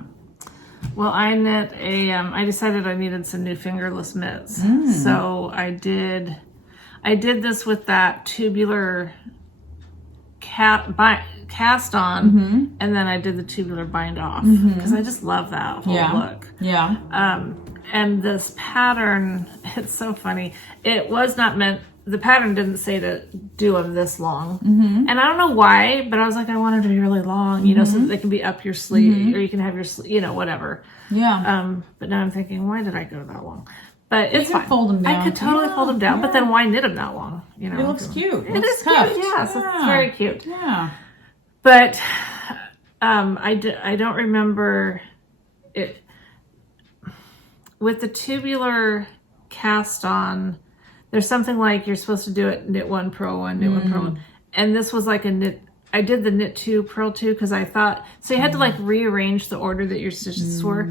Well, I knit I decided I needed some new fingerless mitts. So I did this with that tubular cast on, and then I did the tubular bind off because I just love that whole look. Yeah. And this pattern, it's so funny. It was not meant, the pattern didn't say to do them this long. And I don't know why, but I was like, I wanted to be really long, you know, so that they can be up your sleeve or you can have your, you know, whatever. Yeah. But now I'm thinking, why did I go that long? But it's fine. Fold them down. I could totally fold them down, but then why knit them that long? You know, it looks cute. It is cute. Yeah, so it's very cute. Yeah. But I don't remember it with the tubular cast on. There's something like you're supposed to do it knit one, purl one, knit one, purl one, and this was like a knit. I did the knit two, purl two because I thought so. You had to like rearrange the order that your stitches were.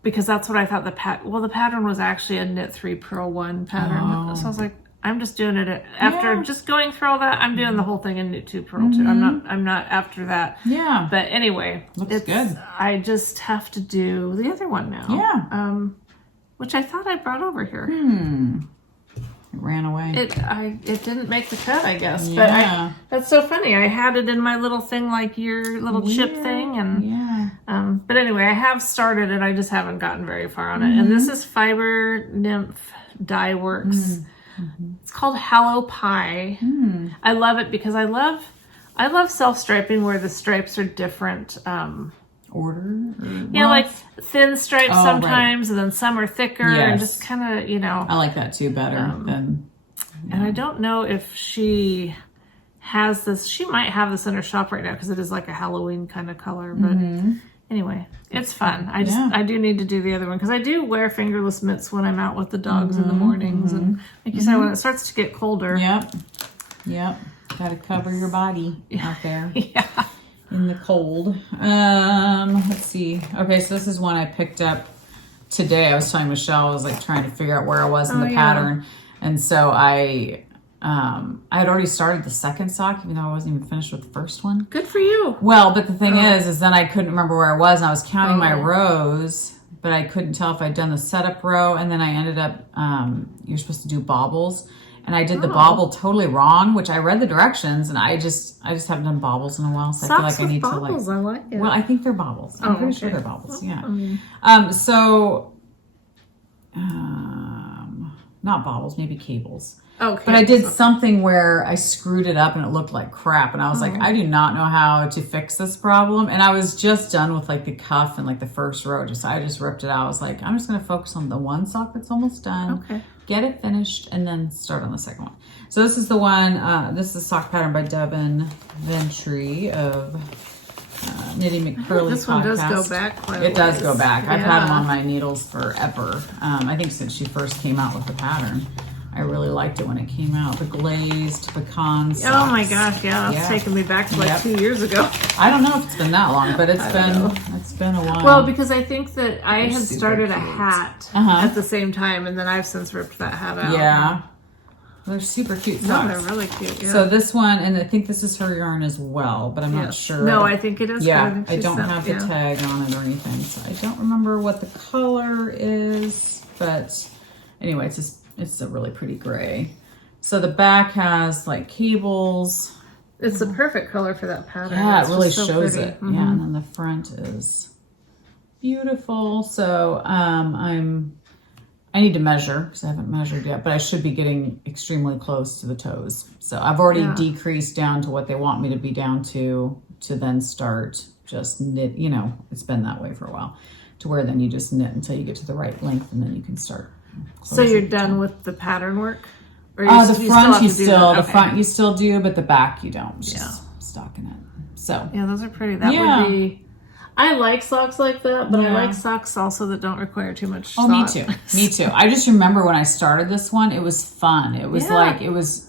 Because that's what I thought the pattern was actually a knit three, purl one pattern. So I was like, I'm just doing it after just going through all that. I'm doing the whole thing in knit two, purl two. I'm not after that. Yeah. But anyway, looks good. I just have to do the other one now. Yeah. Which I thought I brought over here. It ran away. It didn't make the cut, I guess. Yeah. But that's so funny. I had it in my little thing, like your little chip thing, and but anyway, I have started it. I just haven't gotten very far on it. And this is Fibre Nymph Dye Works. It's called Hallow Pie. I love it because I love self-striping where the stripes are different. Order? Like thin stripes sometimes, and then some are thicker, and just kind of, you know. I like that too better than. And I don't know if she has this. She might have this in her shop right now because it is like a Halloween kind of color. But anyway, it's fun. I do need to do the other one because I do wear fingerless mitts when I'm out with the dogs in the mornings, and like you said, when it starts to get colder. Yep. Got to cover your body out there. Yeah. In the cold. Let's see. Okay, so this is one I picked up today. I was telling Michelle, I was like trying to figure out where I was in the pattern. And so I had already started the second sock, even though I wasn't even finished with the first one. Good for you. Well, but the thing is then I couldn't remember where I was, and I was counting my rows, but I couldn't tell if I'd done the setup row, and then I ended up, you're supposed to do bobbles. And I did the bobble totally wrong, which I read the directions, and I just haven't done bobbles in a while, so I feel like I need bobbles, to like. I like it. Well, I think they're bobbles. I'm pretty sure they're bobbles. Yeah. Not bobbles, maybe cables. Okay. But I did something where I screwed it up and it looked like crap, and I was like, I do not know how to fix this problem. And I was just done with like the cuff and like the first row. I just ripped it out. I was like, I'm just gonna focus on the one sock that's almost done. Okay. Get it finished, and then start on the second one. So this is the one, this is a sock pattern by Devin Ventry of Knitting McCurly This podcast. one does go back quite a It does ways. go back. I've had them on my needles forever. I think since she first came out with the pattern. I really liked it when it came out. The glazed pecan socks. Oh my gosh, that's taking me back to like 2 years ago. I don't know if it's been that long, but it's been a while. Well, because I think that I had super started a cute. hat at the same time, and then I've since ripped that hat out. Yeah. They're super cute No, socks. they're really cute. Yeah. So this one, and I think this is her yarn as well, but I'm not sure. No, I think it is. Yeah, I don't have the tag on it or anything, so I don't remember what the color is. But anyway, it's a really pretty gray. So the back has like cables. It's the perfect color for that pattern. Yeah, it's it really so shows pretty. it. Yeah, and then the front is beautiful. So I need to measure because I haven't measured yet, but I should be getting extremely close to the toes. So I've already decreased down to what they want me to be down to then start just knit. You know, it's been that way for a while, to where then you just knit until you get to the right length, and then you can start. So you're done with the pattern work? Or The front the front you still do, but the back you don't. It's just stocking it. So yeah, those are pretty. That would be. I like socks like that, but I like socks also that don't require too much thought. Me too. Me too. I just remember when I started this one, it was fun. It was like, it was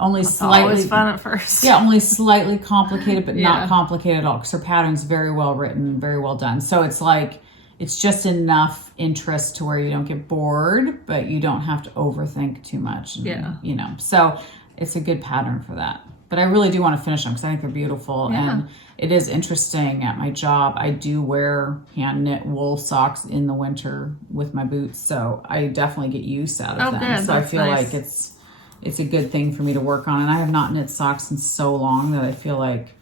only slightly. Always fun at first. Yeah, only slightly complicated, but not complicated at all, because her pattern's very well written, very well done. So it's like, it's just enough interest to where you don't get bored, but you don't have to overthink too much. And, you know, so it's a good pattern for that. But I really do want to finish them because I think they're beautiful. And it is interesting at my job. I do wear hand knit wool socks in the winter with my boots. So I definitely get use out of them. Good. So I feel like it's a good thing for me to work on. And I have not knit socks in so long that I feel like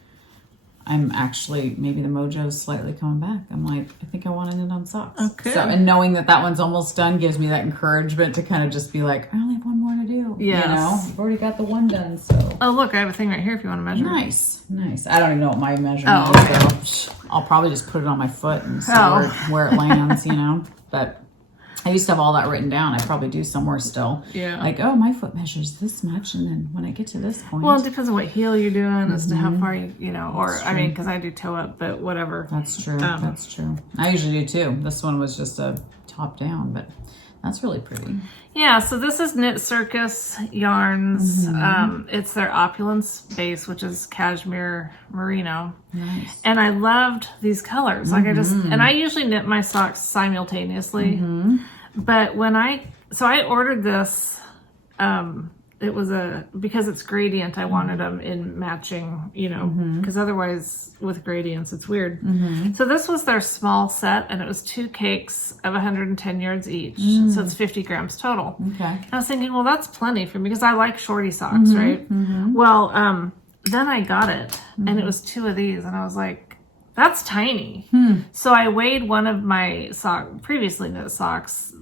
I'm actually, maybe the mojo's slightly coming back. I'm like, I think I want to knit on socks. Okay. So, and knowing that one's almost done gives me that encouragement to kind of just be like, I only have one more to do. Yes. You know, I've already got the one done, so. Oh, look, I have a thing right here if you want to measure. Nice. I don't even know what my measurement is, though. I'll probably just put it on my foot and see where it lands, you know. But I used to have all that written down. I probably do somewhere still. Yeah. Like, oh, my foot measures this much, and then when I get to this point. Well, it depends on what heel you're doing as to how far you know, or I mean, because I do toe up, but whatever. That's true. That's true. I usually do too. This one was just a top down, but that's really pretty. Yeah, so this is Knit Circus yarns. It's their Opulence base, which is cashmere merino. Nice. And I loved these colors. Like and I usually knit my socks simultaneously. But when I ordered this, it was because it's gradient, I wanted them in matching, you know, because otherwise with gradients, it's weird. So this was their small set, and it was 2 cakes of 110 yards each. So it's 50 grams total. Okay. And I was thinking, well, that's plenty for me because I like shorty socks, right? Well, then I got it, and it was 2 of these, and I was like, that's tiny. So I weighed one of my previously knit socks,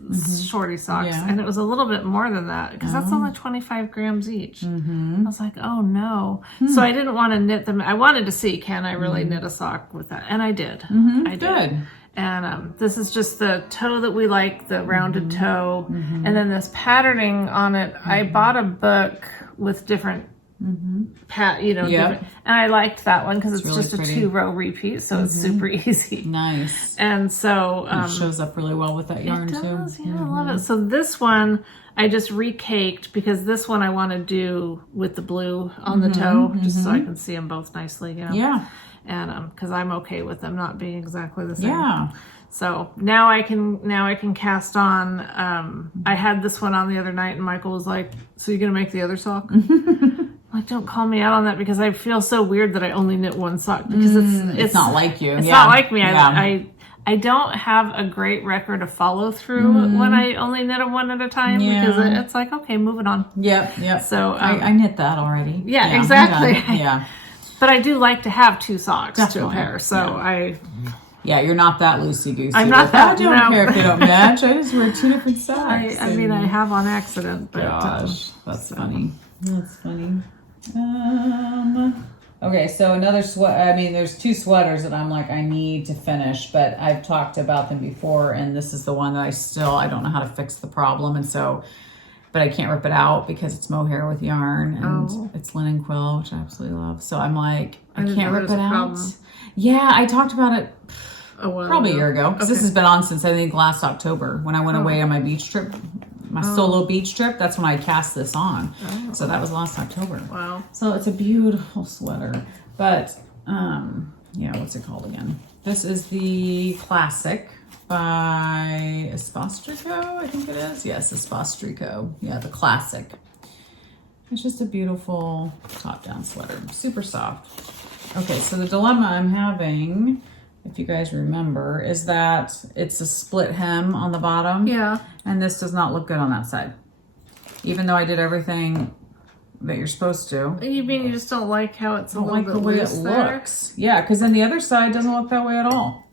shorty socks, and it was a little bit more than that because that's only 25 grams each. I was like, oh no. So I didn't want to knit them. I wanted to see, can I really knit a sock with that? And I did. I did. Good. And this is just the toe that we like, the rounded toe. And then this patterning on it, I bought a book with different different, and I liked that one because it's really just pretty. a 2-row repeat, so it's super easy. Nice. And so It shows up really well with that yarn it does, too. yeah, I love it. So this one I just recaked because this one I want to do with the blue on the toe, just so I can see them both nicely. You know? Yeah. And because I'm okay with them not being exactly the same. Yeah. So now I can cast on. I had this one on the other night, and Michael was like, "So you're gonna make the other sock?" Like, don't call me out on that because I feel so weird that I only knit one sock because it's not like you. It's not like me. I don't have a great record of follow through when I only knit them one at a time because it's like, okay, moving on. Yep. So I knit that already. Yeah, exactly. Yeah. But I do like to have 2 socks to a pair. So Yeah, you're not that loosey-goosey. I'm not that. I don't care if they don't match. I just wear 2 different socks. I mean, I have on accident. But, gosh, that's funny. That's funny. Okay, so another there's 2 sweaters that I'm like, I need to finish, but I've talked about them before, and this is the one that I don't know how to fix the problem, and so, but I can't rip it out because it's mohair with yarn, and it's linen quill, which I absolutely love. So I'm like, I can't rip it out. Problem. Yeah, I talked about it probably a year ago, because this has been on since I think last October when I went away on my beach trip. My solo beach trip, that's when I cast this on. So that was last October. Wow. So it's a beautiful sweater. But, what's it called again? This is the Classic by Espostrico, I think it is. Yes, Espostrico. Yeah, the Classic. It's just a beautiful top-down sweater. Super soft. Okay, so the dilemma I'm having, if you guys remember, is that it's a split hem on the bottom. Yeah. And this does not look good on that side. Even though I did everything that you're supposed to. You mean you just don't like how it's a I don't little like bit the way it loose there? looks. Yeah, because then the other side doesn't look that way at all.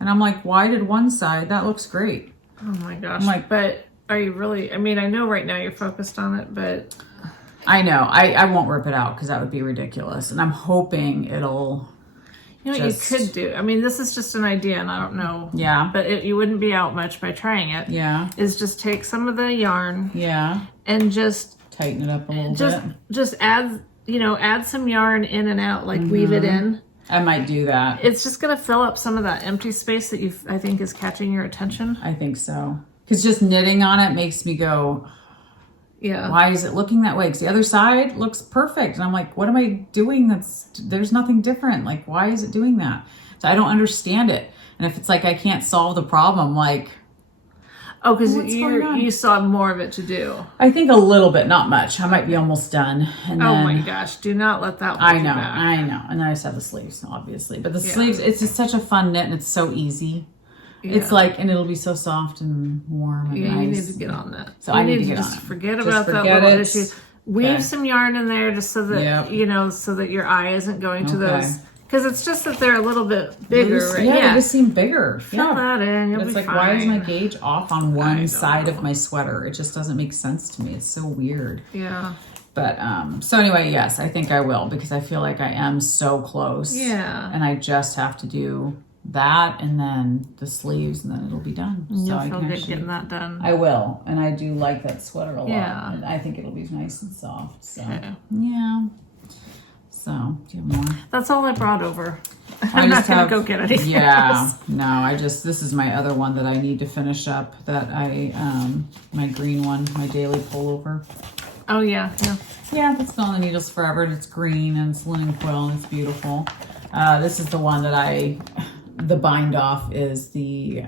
And I'm like, why did one side? That looks great. Oh my gosh. I'm like, but are you really, I mean, I know right now you're focused on it, but... I know. I won't rip it out because that would be ridiculous. And I'm hoping it'll... You know what you could do? I mean, this is just an idea, and I don't know. Yeah. But you wouldn't be out much by trying it. Yeah. Is just take some of the yarn. Yeah. And just... Tighten it up a little bit. Just add, add some yarn in and out, like weave it in. I might do that. It's just going to fill up some of that empty space that I think is catching your attention. I think so. Because just knitting on it makes me go... Yeah. Why is it looking that way? Because the other side looks perfect. And I'm like, what am I doing? There's nothing different. Like, why is it doing that? So I don't understand it. And if it's like, I can't solve the problem, like... Oh, because you still have more of it to do. I think a little bit, not much. I might be almost done. And oh then, my gosh, do not let that hold I you know, back. I know. And then I just have the sleeves, obviously. But the sleeves, it's just such a fun knit and it's so easy. Yeah. It's like, and it'll be so soft and warm and nice. nice. You need to get on that. So I need to get on it. Forget about that little issue. Weave some yarn in there just so that, so that your eye isn't going to those. Because it's just that they're a little bit bigger, right? Yeah, they just seem bigger. Fill that in, you'll be like, fine. why is my gauge off on one side of my sweater? It just doesn't make sense to me. It's so weird. Yeah. But, so anyway, yes, I think I will because I feel like I am so close. Yeah. And I just have to do that and then the sleeves and then it'll be done. You'll feel good getting that done. I will. And I do like that sweater a lot. Yeah. And I think it'll be nice and soft. So, okay. Yeah. So, do you have more? That's all I brought over. I'm not going to go get anything else. No, this is my other one that I need to finish up that my green one, my daily pullover. Oh, yeah. Yeah, that's been on the needles forever and it's green and it's linen quill and it's beautiful. This is the one that the bind off is the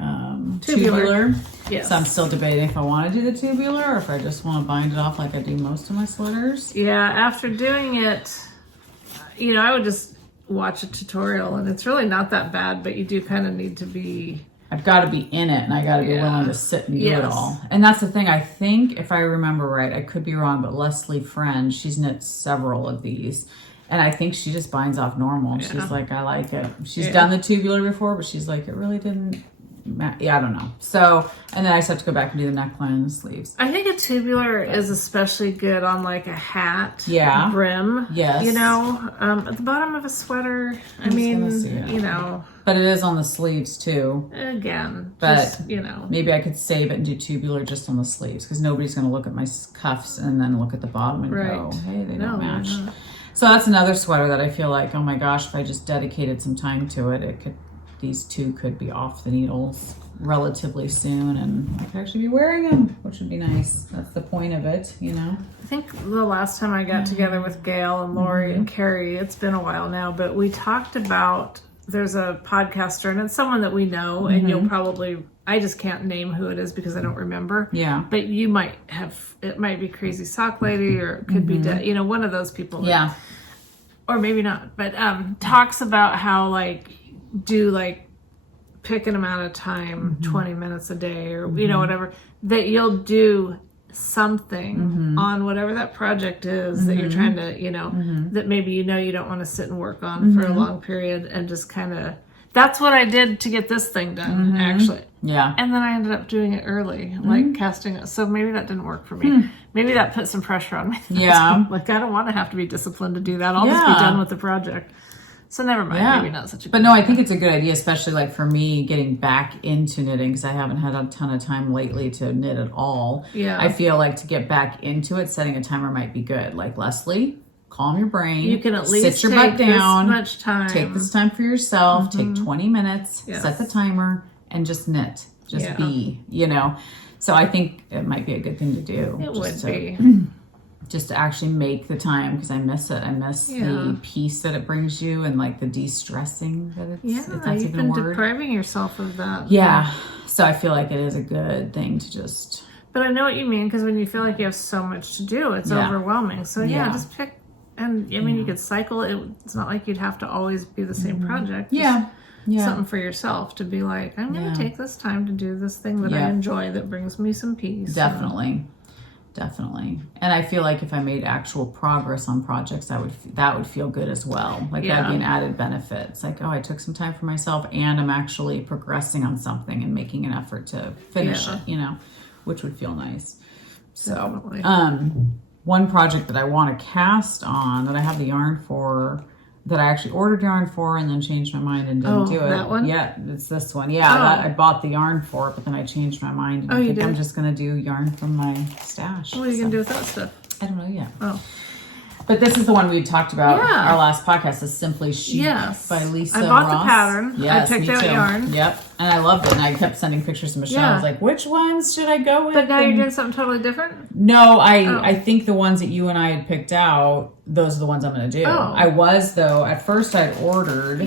tubular. Yes. So I'm still debating if I want to do the tubular or if I just want to bind it off like I do most of my sweaters. Yeah, after doing it, I would just watch a tutorial and it's really not that bad, but you do kind of need to be... I've got to be in it and I got to be willing to sit and do it all. And that's the thing. I think if I remember right, I could be wrong, but Leslie Friend, she's knit several of these. And I think she just binds off normal. Yeah. She's like, I like it. She's done the tubular before, but she's like, it really didn't matter. Yeah, I don't know. So, and then I just have to go back and do the neckline and the sleeves. I think a tubular is especially good on like a hat brim. Yes. At the bottom of a sweater. But it is on the sleeves too. Again. But, maybe I could save it and do tubular just on the sleeves because nobody's going to look at my cuffs and then look at the bottom and go, hey, they don't match. So that's another sweater that I feel like, oh my gosh, if I just dedicated some time to it, these two could be off the needles relatively soon and I could actually be wearing them, which would be nice. That's the point of it, I think the last time I got together with Gail and Lori and Carrie, it's been a while now, but we talked about, there's a podcaster and it's someone that we know and you'll probably, I just can't name who it is because I don't remember. Yeah. But you might have, it might be Crazy Sock Lady or it could be, one of those people. Yeah. Or maybe not, but talks about how pick an amount of time, 20 minutes a day or, whatever, that you'll do something on whatever that project is that you're trying to, that maybe you don't want to sit and work on for a long period and just kind of, that's what I did to get this thing done, actually. Yeah. And then I ended up doing it early, casting it. So maybe that didn't work for me. Maybe that put some pressure on me. Yeah. I don't want to have to be disciplined to do that. I'll just be done with the project. So never mind. Yeah. Maybe not such a good But no, I think it's a good idea, especially for me getting back into knitting because I haven't had a ton of time lately to knit at all. Yeah. I feel like to get back into it, setting a timer might be good. Like Leslie, calm your brain. You can at least sit your butt down. This much time. Take this time for yourself. Take 20 minutes. Yes. Set the timer and just knit. Just be. So I think it might be a good thing to do. It would be. Just to actually make the time because I miss it. I miss the peace that it brings you and the de-stressing that it's. Yeah, you've been depriving yourself of that. Yeah. So I feel like it is a good thing to just But I know what you mean, because when you feel like you have so much to do, it's overwhelming. So just pick, and I mean, you could cycle it. It's not like you'd have to always be the same project. Just something for yourself to be like, I'm going to take this time to do this thing that I enjoy, that brings me some peace. Definitely. And I feel like if I made actual progress on projects, that would feel good as well. Like that'd be an added benefit. It's like, oh, I took some time for myself and I'm actually progressing on something and making an effort to finish it, you know, which would feel nice. So, one project that I want to cast on, that I have the yarn for, that I actually ordered yarn for and then changed my mind and didn't do it. That one? Yeah, it's this one. Yeah, that I bought the yarn for it, but then I changed my mind. And I think I'm just going to do yarn from my stash. What are you going to do with that stuff? I don't know yet. Oh. But this is the one we talked about our last podcast, is Simply Chic by Lisa Ross. I bought the pattern. Yes, I picked out yarn. Yep. And I loved it. And I kept sending pictures to Michelle. I was like, which ones should I go with? But now you're doing something totally different? No, I think the ones that you and I had picked out, those are the ones I'm going to do. I was, though, at first I'd ordered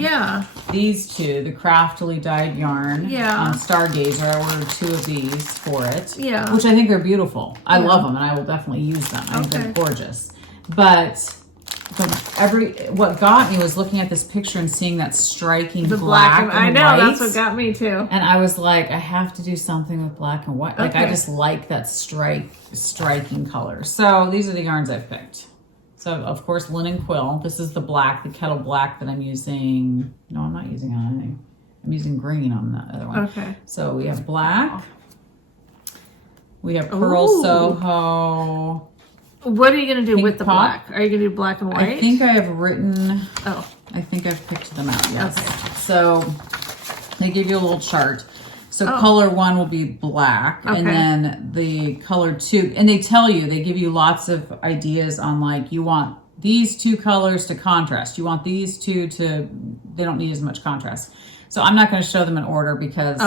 these two, the craftily dyed yarn on Stargazer. I ordered 2 of these for it, which I think are beautiful. I love them, and I will definitely use them. I think they're gorgeous. But what got me was looking at this picture and seeing that striking black and I know, white. that's what got me too. And I was like, I have to do something with black and white. Like I just like that striking color. So these are the yarns I've picked. So of course, linen quill. This is the black, the kettle black that I'm using. No, I'm not using on anything. I'm using green on the other one. Okay. So we have black. We have Pearl Soho. What are you going to do with the pop. black? Are you going to do black and white? I think I have written... Oh. I think I've picked them out, yes. Okay. So they give you a little chart. So color 1 will be black. And then the color 2... And they tell you, they give you lots of ideas on like, you want these 2 colors to contrast. You want these 2 to... They don't need as much contrast. So I'm not going to show them in order because...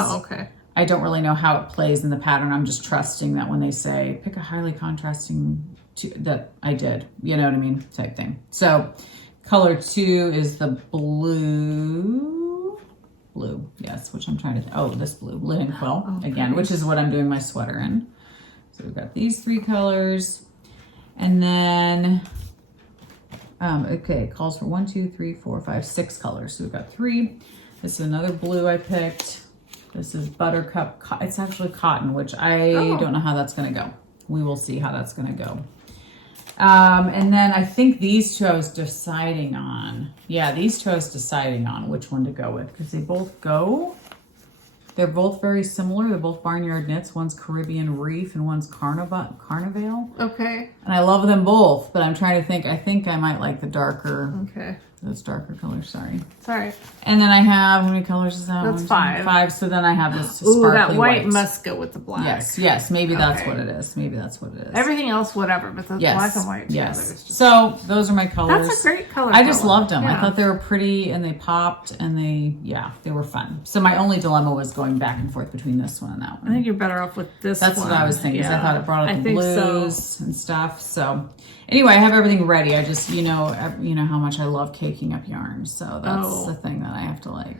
I don't really know how it plays in the pattern. I'm just trusting that when they say, pick a highly contrasting... that I did, you know what I mean, type thing. So color 2 is the blue, yes, which I'm trying to, this blue, linen quill, again, which is what I'm doing my sweater in. So we've got these 3 colors, and then, it calls for 1, 2, 3, 4, 5, 6 colors. So we've got 3. This is another blue I picked. This is buttercup, it's actually cotton, which I don't know how that's gonna go. We will see how that's gonna go. And then I think these 2 I was deciding on. Yeah, these 2 I was deciding on which one to go with because they both go. They're both very similar. They're both barnyard knits. One's Caribbean Reef and one's Carnival. Okay. And I love them both, but I'm trying to think. I think I might like the darker. Okay. Those darker colors, sorry. It's all right. And then I have, how many colors is that? That's 1, 2, 5. 5. So then I have this sparkly that white must go with the black. Yes. Maybe that's what it is. Maybe that's what it is. Everything else, whatever, but the black and white together is just... So those are my colors. That's a great color. I just loved them. I thought they were pretty and they popped and they were fun. So my only dilemma was going back and forth between this one and that one. I think you're better off with this one. That's what I was thinking. I thought it brought out the blues and stuff. So anyway, I have everything ready. I just, you know how much I love caking up yarn. So that's the thing that I have to like.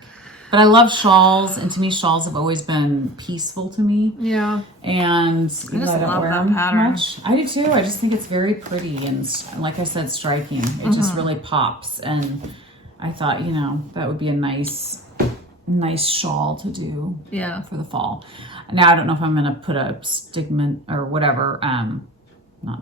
But I love shawls, and to me, shawls have always been peaceful to me. Yeah. And I just love that pattern. Much. I do too. I just think it's very pretty and, like I said, striking. It just really pops. And I thought, that would be a nice shawl to do for the fall. Now, I don't know if I'm going to put a stigma or whatever.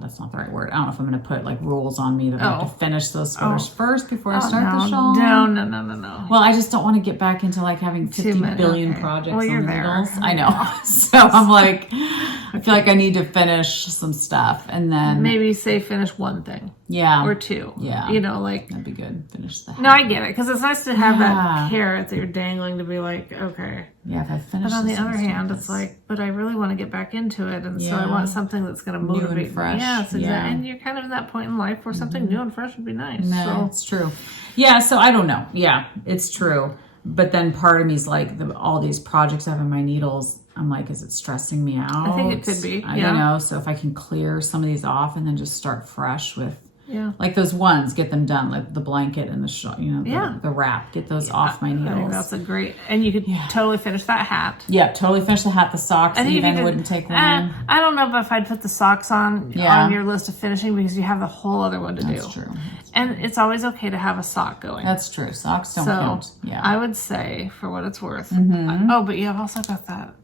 That's not the right word. I don't know if I'm going to put like rules on me that I have to finish those sweaters first before I start the shawl. No. Well, I just don't want to get back into like having 50 billion projects on the needles. I know. So I'm like, I feel like I need to finish some stuff and then maybe finish one thing. Yeah. Or 2. Yeah. That'd be good. Finish the No, I get it. Because it's nice to have that carrot that you're dangling to be like, okay. Yeah, if I finish. But on the other hand, it's like, but I really want to get back into it. And so I want something that's going to motivate new and fresh. me. Yes, exactly. Yeah. And you're kind of in that point in life where something new and fresh would be nice. No, it's true. Yeah, so I don't know. Yeah, it's true. But then part of me is like, all these projects I have in my needles, I'm like, is it stressing me out? I think it could be. I don't know. So if I can clear some of these off and then just start fresh with Yeah. Like those ones, get them done, like the blanket and the shawl, you know, the wrap. Get those off my I think needles. that's a great, and you could totally finish that hat. Yeah, totally finish the hat. The socks And even wouldn't take long. I don't know if I'd put the socks on your list of finishing because you have the whole other one to do. That's true. And it's always okay to have a sock going. That's true. Socks don't count. Yeah. I would say, for what it's worth. But you have also got that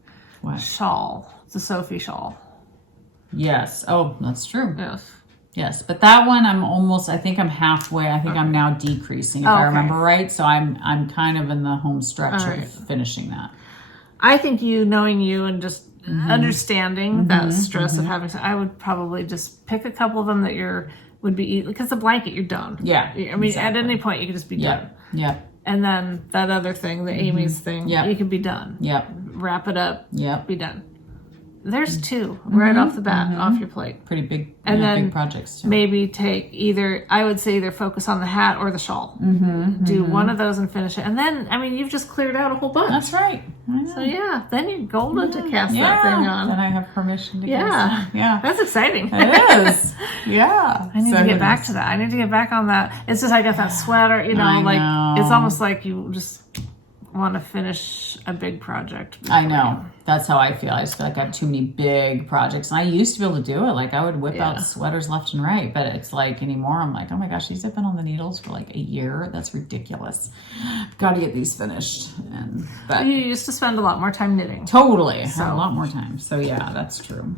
shawl, the Sophie shawl. Yes. Oh, that's true. Yes. Yes, but that one I think I'm halfway. I think I'm now decreasing if I remember right. So I'm kind of in the home stretch of finishing that. I think knowing you and just understanding that stress of having, I would probably just pick a couple of them that would be easy, because the blanket you're done. Yeah. I mean, at any point you could just be done. Yeah. And then that other thing, the Amy's thing, you could be done. Yep. Wrap it up. Yep. Be done. There's two right off the bat, off your plate. Pretty big, and then big projects too. Maybe take I would say either focus on the hat or the shawl. Do one of those and finish it. And then, I mean, you've just cleared out a whole bunch. That's right. So yeah, then you're golden to cast that thing on. Then I have permission to cast it. Yeah. That's exciting. It is. Yeah. I need to get back to that. I need to get back on that. It's just I got that sweater, it's almost like you just want to finish a big project. I know. That's how I feel. I just feel like I have too many big projects. And I used to be able to do it. Like I would whip out sweaters left and right. But it's like anymore, I'm like, oh my gosh, these have been on the needles for like a year. That's ridiculous. Got to get these finished. But you used to spend a lot more time knitting. Totally. I have a lot more time. So yeah, that's true.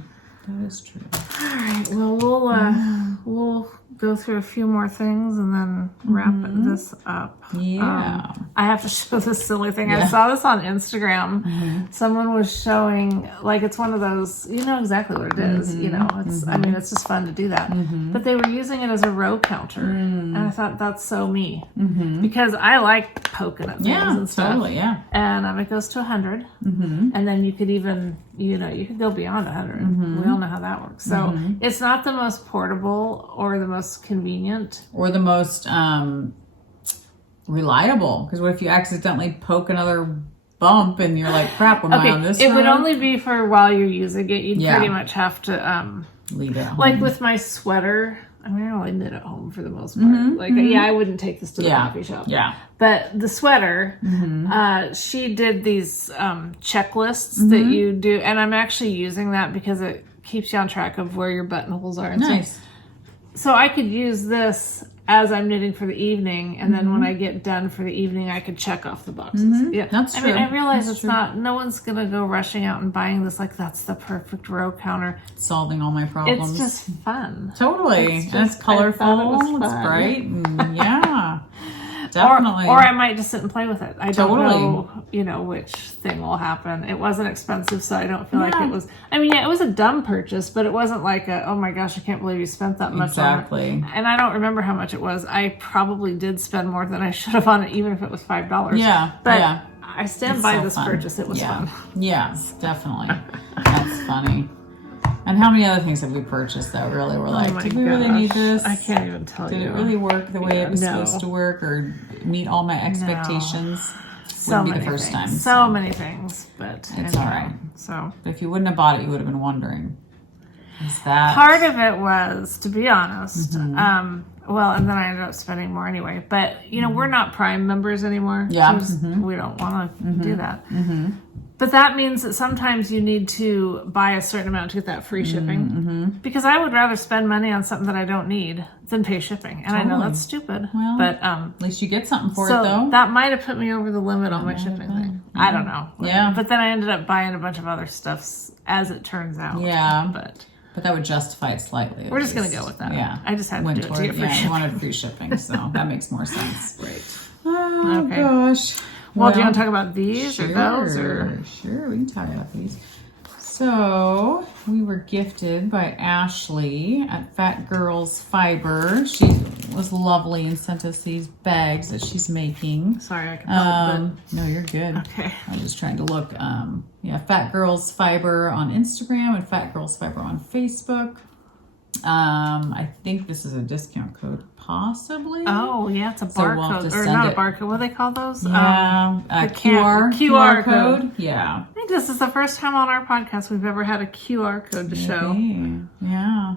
That is true. All right. Well, we'll go through a few more things and then wrap this up. Yeah. I have to show this silly thing. I saw this on Instagram. Someone was showing, like, it's one of those, you know exactly what it is. You know, it's, I mean, it's just fun to do that. But they were using it as a row counter. And I thought, that's so me. Because I like poking at things and stuff. Totally, yeah. And it goes to 100. And then you could even, you could go beyond 100. We all know how that works. So it's not the most portable or the most convenient. Or the most reliable. Because what if you accidentally poke another bump and you're like, crap, am I on this It road? would only be for while you're using it. You'd pretty much have to leave it at home. Like with my sweater, I mean, I only knit at home for the most part. I wouldn't take this to the coffee shop. Yeah. But the sweater, she did these checklists that you do, and I'm actually using that because it keeps you on track of where your buttonholes are. And nice. So I could use this as I'm knitting for the evening, and then when I get done for the evening, I could check off the boxes. Yeah, that's true. I mean, I realize it's not. No one's gonna go rushing out and buying this like that's the perfect row counter. Solving all my problems. It's just fun. Totally, and it's colorful. It's bright. And yeah, definitely. Or I might just sit and play with it. I don't know, which thing will happen. It wasn't expensive, so I don't feel like it was. I mean, it was a dumb purchase, but it wasn't like oh my gosh, I can't believe you spent that much on it. And I don't remember how much it was. I probably did spend more than I should have on it, even if it was $5. Yeah, but I stand by this purchase. It was fun. Yeah, definitely. That's funny. And how many other things have we purchased that really were like, did we really need this? I can't even tell you. Did it really work the way it was supposed to work or meet all my expectations? So Wouldn't be the first time. So many things, but it's all right. So, but if you wouldn't have bought it, you would have been wondering. Is that part of it was, to be honest, well, and then I ended up spending more anyway. But, we're not Prime members anymore. Yeah. So we don't want to do that. But that means that sometimes you need to buy a certain amount to get that free shipping. Because I would rather spend money on something that I don't need than pay shipping. And I know that's stupid. Well, but at least you get something for it, so though. That might have put me over the limit on my shipping thing. I don't know. Yeah. But then I ended up buying a bunch of other stuff, as it turns out. Yeah. But that would justify it slightly. We're just going to go with that. Yeah. I just had to do it to get free shipping. I wanted free shipping, so that makes more sense. Right. Oh, gosh. Well, do you want to talk about these or those? Sure, we can talk about these. So, we were gifted by Ashley at Fat Girlz Fibre. She was lovely and sent us these bags that she's making. Sorry, I can help it. No, you're good. Okay. I'm just trying to look. Fat Girlz Fibre on Instagram and Fat Girlz Fibre on Facebook. I think this is a discount code, possibly. Oh, yeah, it's a barcode. Or not a barcode. What do they call those? Yeah, QR code. Yeah. I think this is the first time on our podcast we've ever had a QR code to show. Yeah.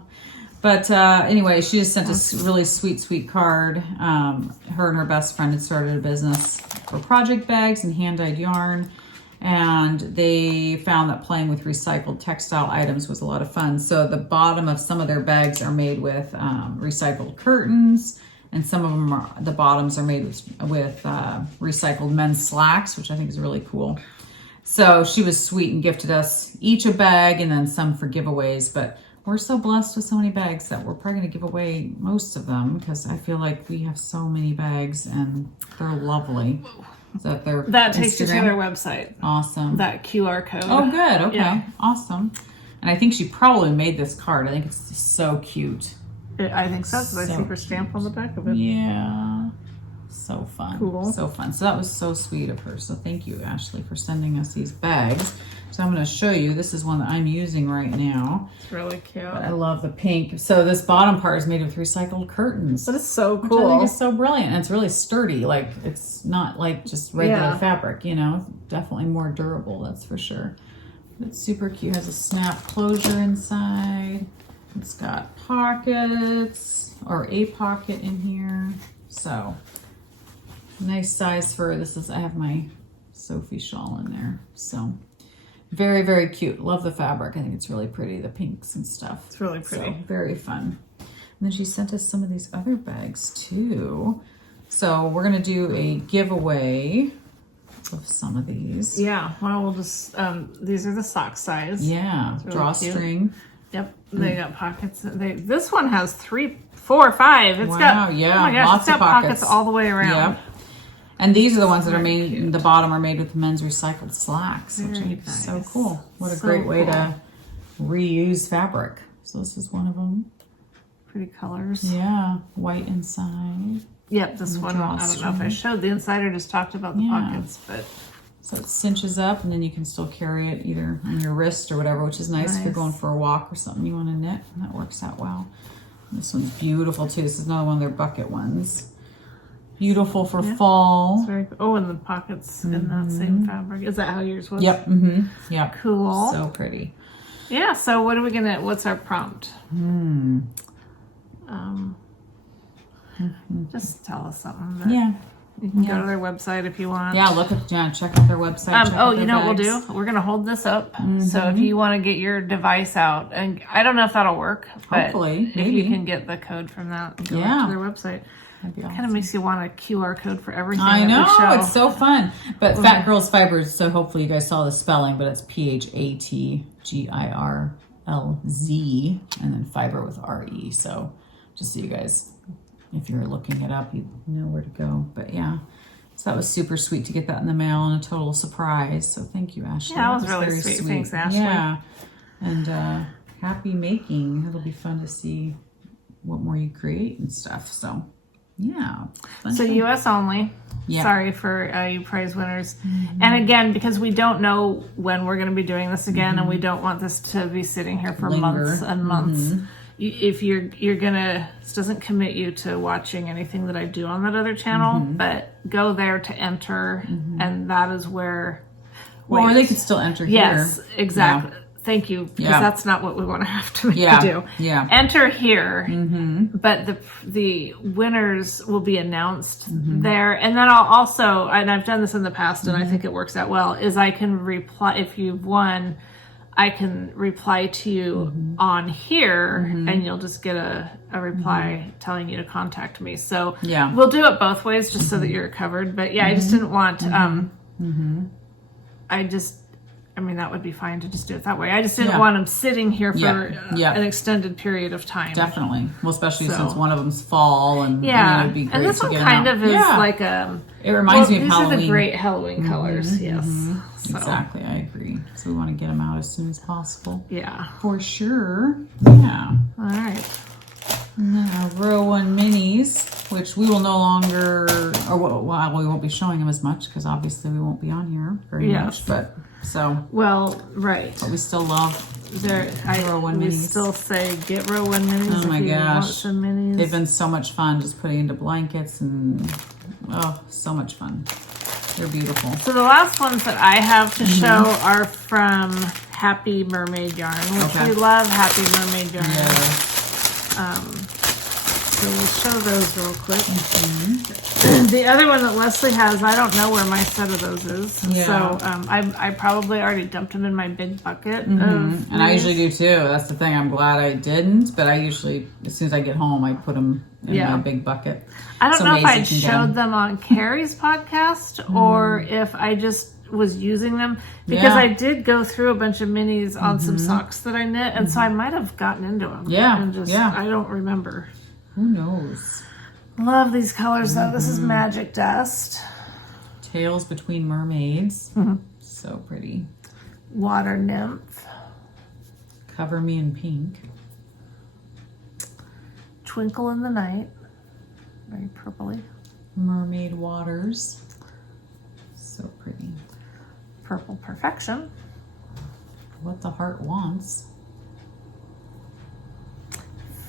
But anyway, she just sent us a really sweet card. Her and her best friend had started a business for project bags and hand-dyed yarn. And they found that playing with recycled textile items was a lot of fun. So the bottom of some of their bags are made with recycled curtains. And some of them are, the bottoms are made with recycled men's slacks, which I think is really cool. So she was sweet and gifted us each a bag and then some for giveaways. But we're so blessed with so many bags that we're probably going to give away most of them because I feel like we have so many bags and they're lovely. That takes you to their website. Awesome. That QR code. Oh, good. Okay. Yeah. Awesome. And I think she probably made this card. I think it's so cute. I think so, because I see her stamp on the back of it. Yeah. So fun. Cool. So fun. So that was so sweet of her. So thank you, Ashley, for sending us these bags. So I'm going to show you. This is one that I'm using right now. It's really cute. But I love the pink. So this bottom part is made with recycled curtains. That is so cool. Which I think is so brilliant. And it's really sturdy. Like, it's not like just regular fabric, you know. Definitely more durable, that's for sure. It's super cute. It has a snap closure inside. It's got pockets, or a pocket in here. So, nice size for, I have my Sophie shawl in there. So, very cute. Love the fabric. I think it's really pretty, the pinks and stuff. It's really pretty. So, very fun. And then she sent us some of these other bags too. So, we're going to do a giveaway of some of these. Yeah, well, we'll just, these are the sock size. Yeah, really drawstring. Yep, they got pockets. This one has 3, 4, 5. It's got, yeah, oh my gosh, lots it's got of pockets all the way around. Yep. And these are the ones that are made, cute. The bottom are made with men's recycled slacks, which I think is so cool. What a great way to reuse fabric. So this is one of them. Pretty colors. Yeah, white inside. Yep, this one, I don't know if I showed the inside or just talked about the pockets, but. So it cinches up and then you can still carry it either on your wrist or whatever, which is nice if you're going for a walk or something you want to knit. And that works out well. And this one's beautiful too. This is another one of their bucket ones. Beautiful for fall. Very, and the pockets in that same fabric. Is that how yours was? Yep. Yep. Cool. So pretty. Yeah, so what are we gonna, what's our prompt? Just tell us something. That you can go to their website if you want. Yeah, check out their website. You know what we'll do? We're going to hold this up. So if you want to get your device out, and I don't know if that'll work, but hopefully, if you can get the code from that and go to their website. That'd be awesome. Kind of makes you want a QR code for everything. I know, it's so fun. But Phat Girlz Fibre, so hopefully you guys saw the spelling, but it's PHATGIRLZ and then Fibre with RE. So just so you guys, if you're looking it up, you know where to go. But yeah, so that was super sweet to get that in the mail and a total surprise. So thank you, Ashley. Yeah, that was really very sweet. Thanks, Ashley. Yeah, and happy making. It'll be fun to see what more you create and stuff. So yeah. So US only. Yeah. Sorry for you prize winners. And again, because we don't know when we're going to be doing this again, and we don't want this to be sitting here for months and months. If you're gonna, this doesn't commit you to watching anything that I do on that other channel, but go there to enter, and that is where. Or they could still enter here. Yes, exactly. Yeah. Thank you, because that's not what we want to have to make you do. Yeah. Enter here, but the winners will be announced there, and then I'll also, and I've done this in the past, and I think it works out well. Is I can reply if you've won. I can reply to you on here, and you'll just get a reply telling you to contact me. So we'll do it both ways just so that you're covered. But yeah, I just didn't want, I mean, that would be fine to just do it that way. I just didn't want them sitting here for an extended period of time. Definitely. Well, especially since one of them's fall, and it'd be great and this to one get kind of is like it reminds me of these Halloween. These are the great Halloween colors, yes. So. Exactly, I agree. So we want to get them out as soon as possible. Yeah. For sure. Yeah. All right. And then our row 1 minis, which we will no longer, or well, we won't be showing them as much because obviously we won't be on here very much. But but we still love row 1 minis. We still say get row 1 minis. Oh my gosh, want some minis. They've been so much fun just putting into blankets and so much fun. They're beautiful. So the last ones that I have to show are from Happy Mermaid Yarn, which we love Happy Mermaid Yarn. Yes. So we'll show those real quick. The other one that Leslie has, I don't know where my set of those is. Yeah. So I probably already dumped them in my big bucket. And I usually do too. That's the thing. I'm glad I didn't, but I usually, as soon as I get home, I put them in my big bucket. I don't know if Maisie I can get showed them on Carrie's podcast or if I just was using them, because I did go through a bunch of minis on some socks that I knit, and so I might have gotten into them. And just, I don't remember. Who knows? Love these colors though. This is Magic Dust. Tails Between Mermaids. So pretty. Water Nymph. Cover Me in Pink. Twinkle in the Night. Very purpley. Mermaid Waters. So pretty. Purple Perfection. What the Heart Wants.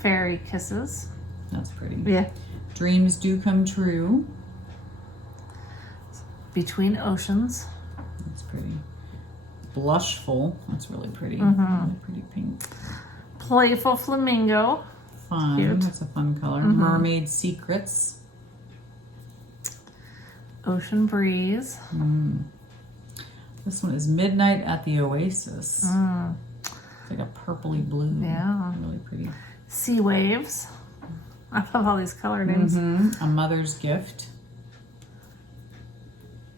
Fairy Kisses. That's pretty. Yeah. Dreams Do Come True. Between Oceans. That's pretty. Blushful. That's really pretty. Really pretty pink. Playful Flamingo. Fun. Cute. That's a fun color. Mermaid Secrets. Ocean Breeze. This one is Midnight at the Oasis. It's like a purpley blue. Yeah. Really pretty. Sea Waves. I love all these color names. A Mother's Gift.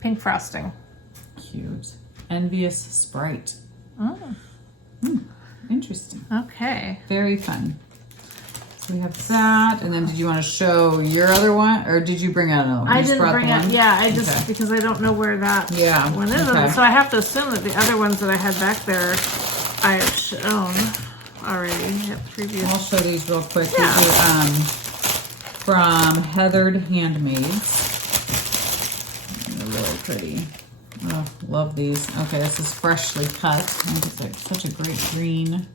Pink Frosting. Cute. Envious Sprite. Interesting. Okay. Very fun. So we have that, and then did you want to show your other one, or did you bring out another one? I You just didn't brought bring the it. one? Yeah, I just because I don't know where that one is. Okay. So I have to assume that the other ones that I had back there, I have shown already at previous. I'll show these real quick. Yeah. These are from Heathered Handmaids. They're really pretty. Oh, love these. Okay, this is freshly cut. I think it's like such a great green.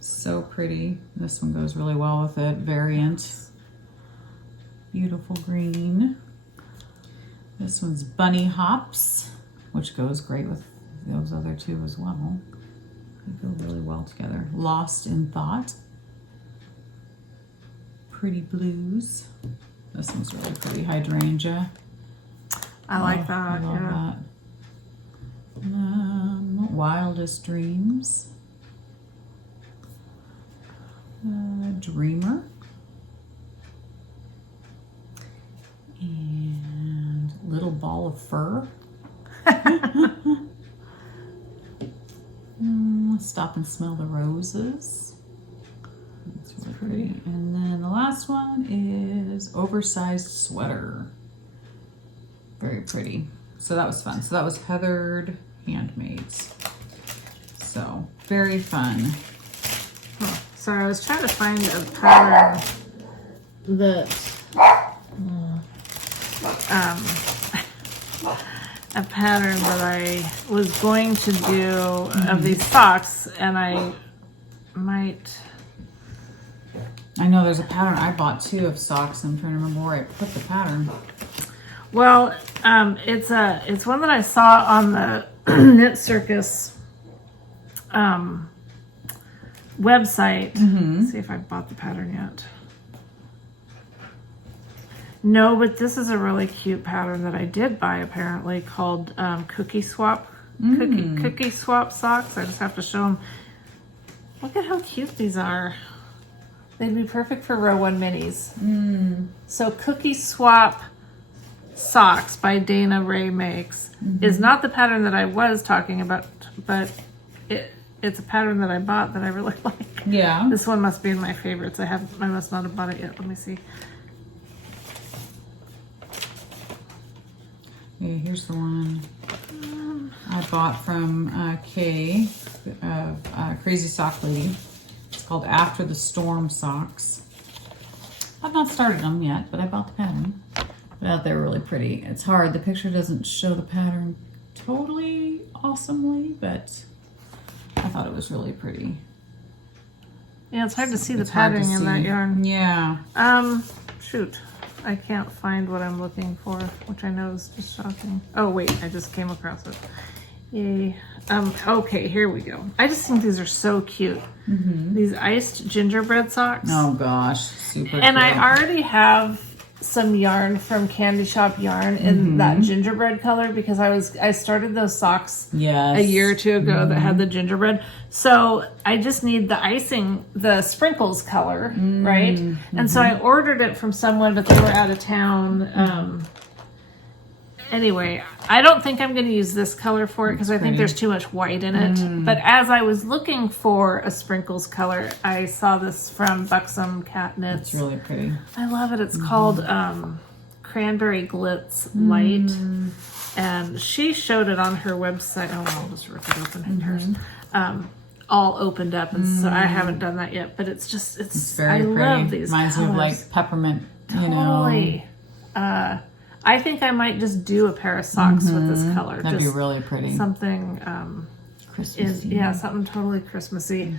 So pretty. This one goes really well with it. Variant. Beautiful green. This one's Bunny Hops, which goes great with those other two as well. They go really well together. Lost in Thought. Pretty Blues. This one's really pretty. Hydrangea. I like that. I love that. Wildest Dreams. Dreamer. And Little Ball of Fur. Stop and Smell the Roses. That's really pretty. And then the last one is Oversized Sweater. Very pretty. So that was fun. So that was Heathered Handmaids. So very fun. So I was trying to find a pattern that I was going to do of these socks, and I know there's a pattern I bought too of socks. I'm trying to remember where I put the pattern. Well, it's one that I saw on the Knit Circus website. Let's see if I bought the pattern yet. No, but this is a really cute pattern that I did buy apparently called Cookie Swap. Cookie Swap socks. I just have to show them. Look at how cute these are. They'd be perfect for row 1 minis. So Cookie Swap socks by Dana Ray Makes is not the pattern that I was talking about, but it's a pattern that I bought that I really like. Yeah. This one must be in my favorites. I must not have bought it yet. Let me see. Okay, here's the one I bought from Kay, Crazy Sock Lady. It's called After the Storm Socks. I've not started them yet, but I bought the pattern. But they're really pretty. It's hard. The picture doesn't show the pattern totally awesomely, but I thought it was really pretty. Yeah, it's hard to see the patterning in that yarn. Yeah. Shoot. I can't find what I'm looking for, which I know is just shocking. Oh, wait, I just came across it. Yay. Okay, here we go. I just think these are so cute. These iced gingerbread socks. Oh gosh, super And cute. I already have some yarn from Candy Shop Yarn in that gingerbread color because I started those socks Yes. a year or two ago that had the gingerbread. So I just need the icing, the sprinkles color, right? And so I ordered it from someone, but they were out of town. Anyway, I don't think I'm going to use this color for it because I think there's too much white in it. But as I was looking for a sprinkles color, I saw this from Buxom Cat Knits. It's really pretty. I love it. It's called Cranberry Glitz Light. And she showed it on her website. Oh, I'll just rip it open in hers. All opened up. And so I haven't done that yet. But it's just, it's Very I pretty. love these Reminds me colors. of like peppermint, you Totally. I think I might just do a pair of socks with this color. That'd just be really pretty. something Christmassy. something totally Christmassy.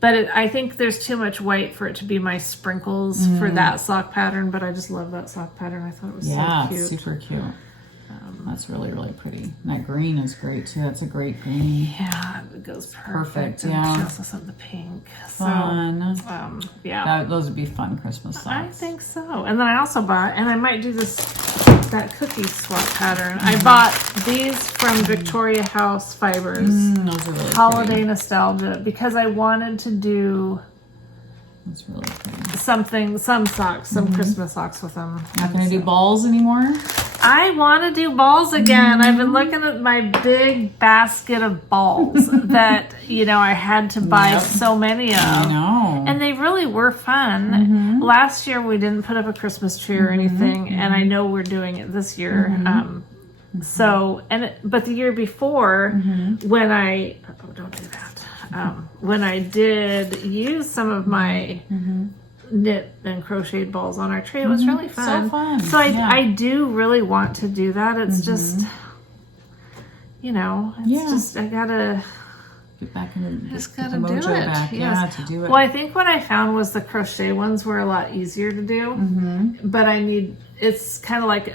But I think there's too much white for it to be my sprinkles for that sock pattern, but I just love that sock pattern. I thought it was Yeah, so cute. it's super cute. That's really, really pretty. And that green is great too. That's a great green. Yeah, it goes perfect. Perfect, And yeah. she also sent the pink. Fun. So, yeah. Those would be fun Christmas socks. I think so. And then I also bought, and I might do that cookie swap pattern. I bought these from Victoria House Fibres. Those are really Holiday pretty. Nostalgia, because I wanted to do That's really pretty. some socks, some Christmas socks with them. Not gonna do balls anymore? I want to do balls again. I've been looking at my big basket of balls that, I had to buy so many of. I know. And they really were fun. Last year we didn't put up a Christmas tree or anything, and I know we're doing it this year. But the year before, when don't do that. When I did use some of my knit and crocheted balls on our tree, it was really fun. So fun. So I do really want to do that. It's just, just I gotta. Get back in the, Just get gotta the do mojo it. back. Yes. Yeah, to do it. Well, I think what I found was the crochet ones were a lot easier to do, but it's kind of like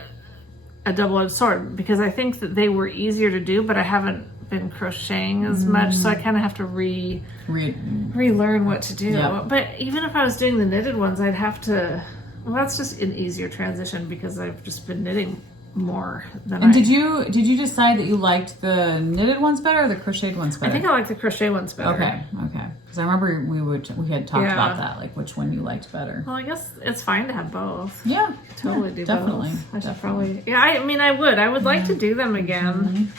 a double-edged sword because I think that they were easier to do, but I haven't been crocheting as much, so I kind of have to relearn what to do. Yep. But even if I was doing the knitted ones, I'd have to. Well, that's just an easier transition because I've just been knitting more than And did you decide that you liked the knitted ones better or the crocheted ones better? I think I like the crochet ones better. Okay. Because I remember we had talked about that, like which one you liked better. Well, I guess it's fine to have both. Yeah, Totally do definitely. both. I should probably. Yeah, I would like to do them again.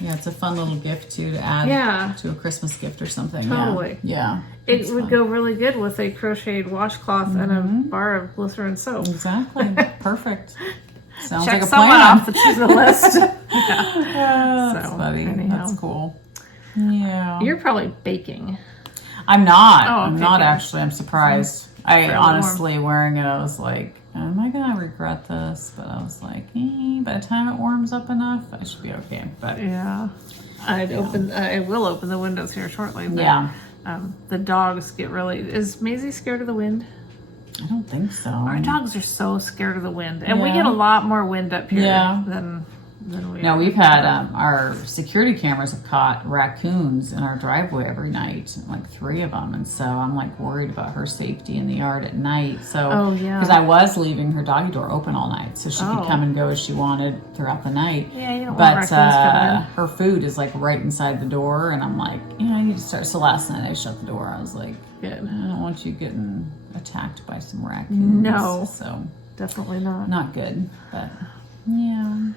Yeah, it's a fun little gift too to add to a Christmas gift or something. Totally. Yeah. It would go really good with a crocheted washcloth and a bar of glycerin soap. Exactly. Perfect. Sounds Check like a someone plan. off the to-do list. That's So, funny. anyhow. That's cool. Yeah. You're probably baking. I'm not. Oh, I'm okay, not good. actually. I'm surprised. I Fairly honestly, wearing it, I was like, am I going to regret this? But I was like, by the time it warms up enough, I should be okay. But Yeah. I will open the windows here shortly. But, yeah. The dogs get really. Is Maisie scared of the wind? I don't think so. Our dogs are so scared of the wind, and we Yeah. get a lot more wind up here Yeah. than we. No, are. we've had our security cameras have caught raccoons in our driveway every night, like 3 of them, and so I'm like worried about her safety in the yard at night. So, Oh, yeah. because I was leaving her doggy door open all night, so she could come and go as she wanted throughout the night. Yeah, you don't want But raccoons coming in. her food is like right inside the door, and I'm like, I need to start. So last night I shut the door. I was like, Good. I don't want you getting attacked by some raccoons. No. So Definitely not. not good, but yeah.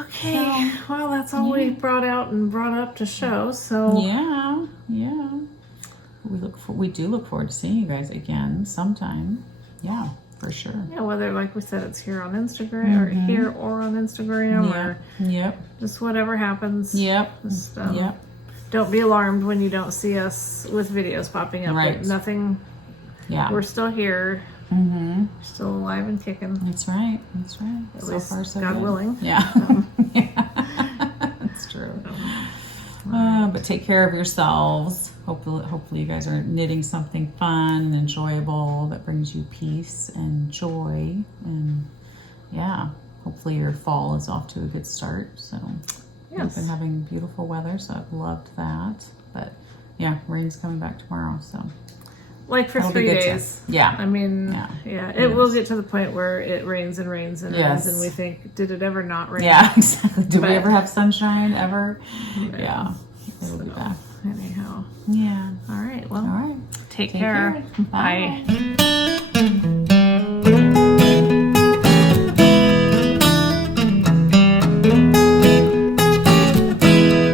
Okay, well, that's all we brought out and brought up to show. So Yeah. We do look forward to seeing you guys again sometime. Yeah, for sure. yeah, whether like we said, it's here on Instagram or here or on Instagram or Yep. just whatever happens. Yep. Just, Yep. Don't be alarmed when you don't see us with videos popping up. Right. Nothing. Yeah. We're still here. Mm-hmm. We're still alive and kicking. That's right. That's right. At So least far, so God good. willing. Yeah. That's true. But take care of yourselves. Hopefully you guys are knitting something fun and enjoyable that brings you peace and joy. And yeah, hopefully your fall is off to a good start. So We've Yes. been having beautiful weather, so I've loved that. But yeah, rain's coming back tomorrow, so Like for that'll be 3 good days. Yeah. I mean, Yeah. it will get to the point where it rains and rains and Yes. rains, and we think, did it ever not rain? Yeah, exactly. Did But- we ever have sunshine ever? No. Yeah. It'll be So, back. anyhow. Yeah. All right. Well, All right. take Take care. care. Bye. Bye.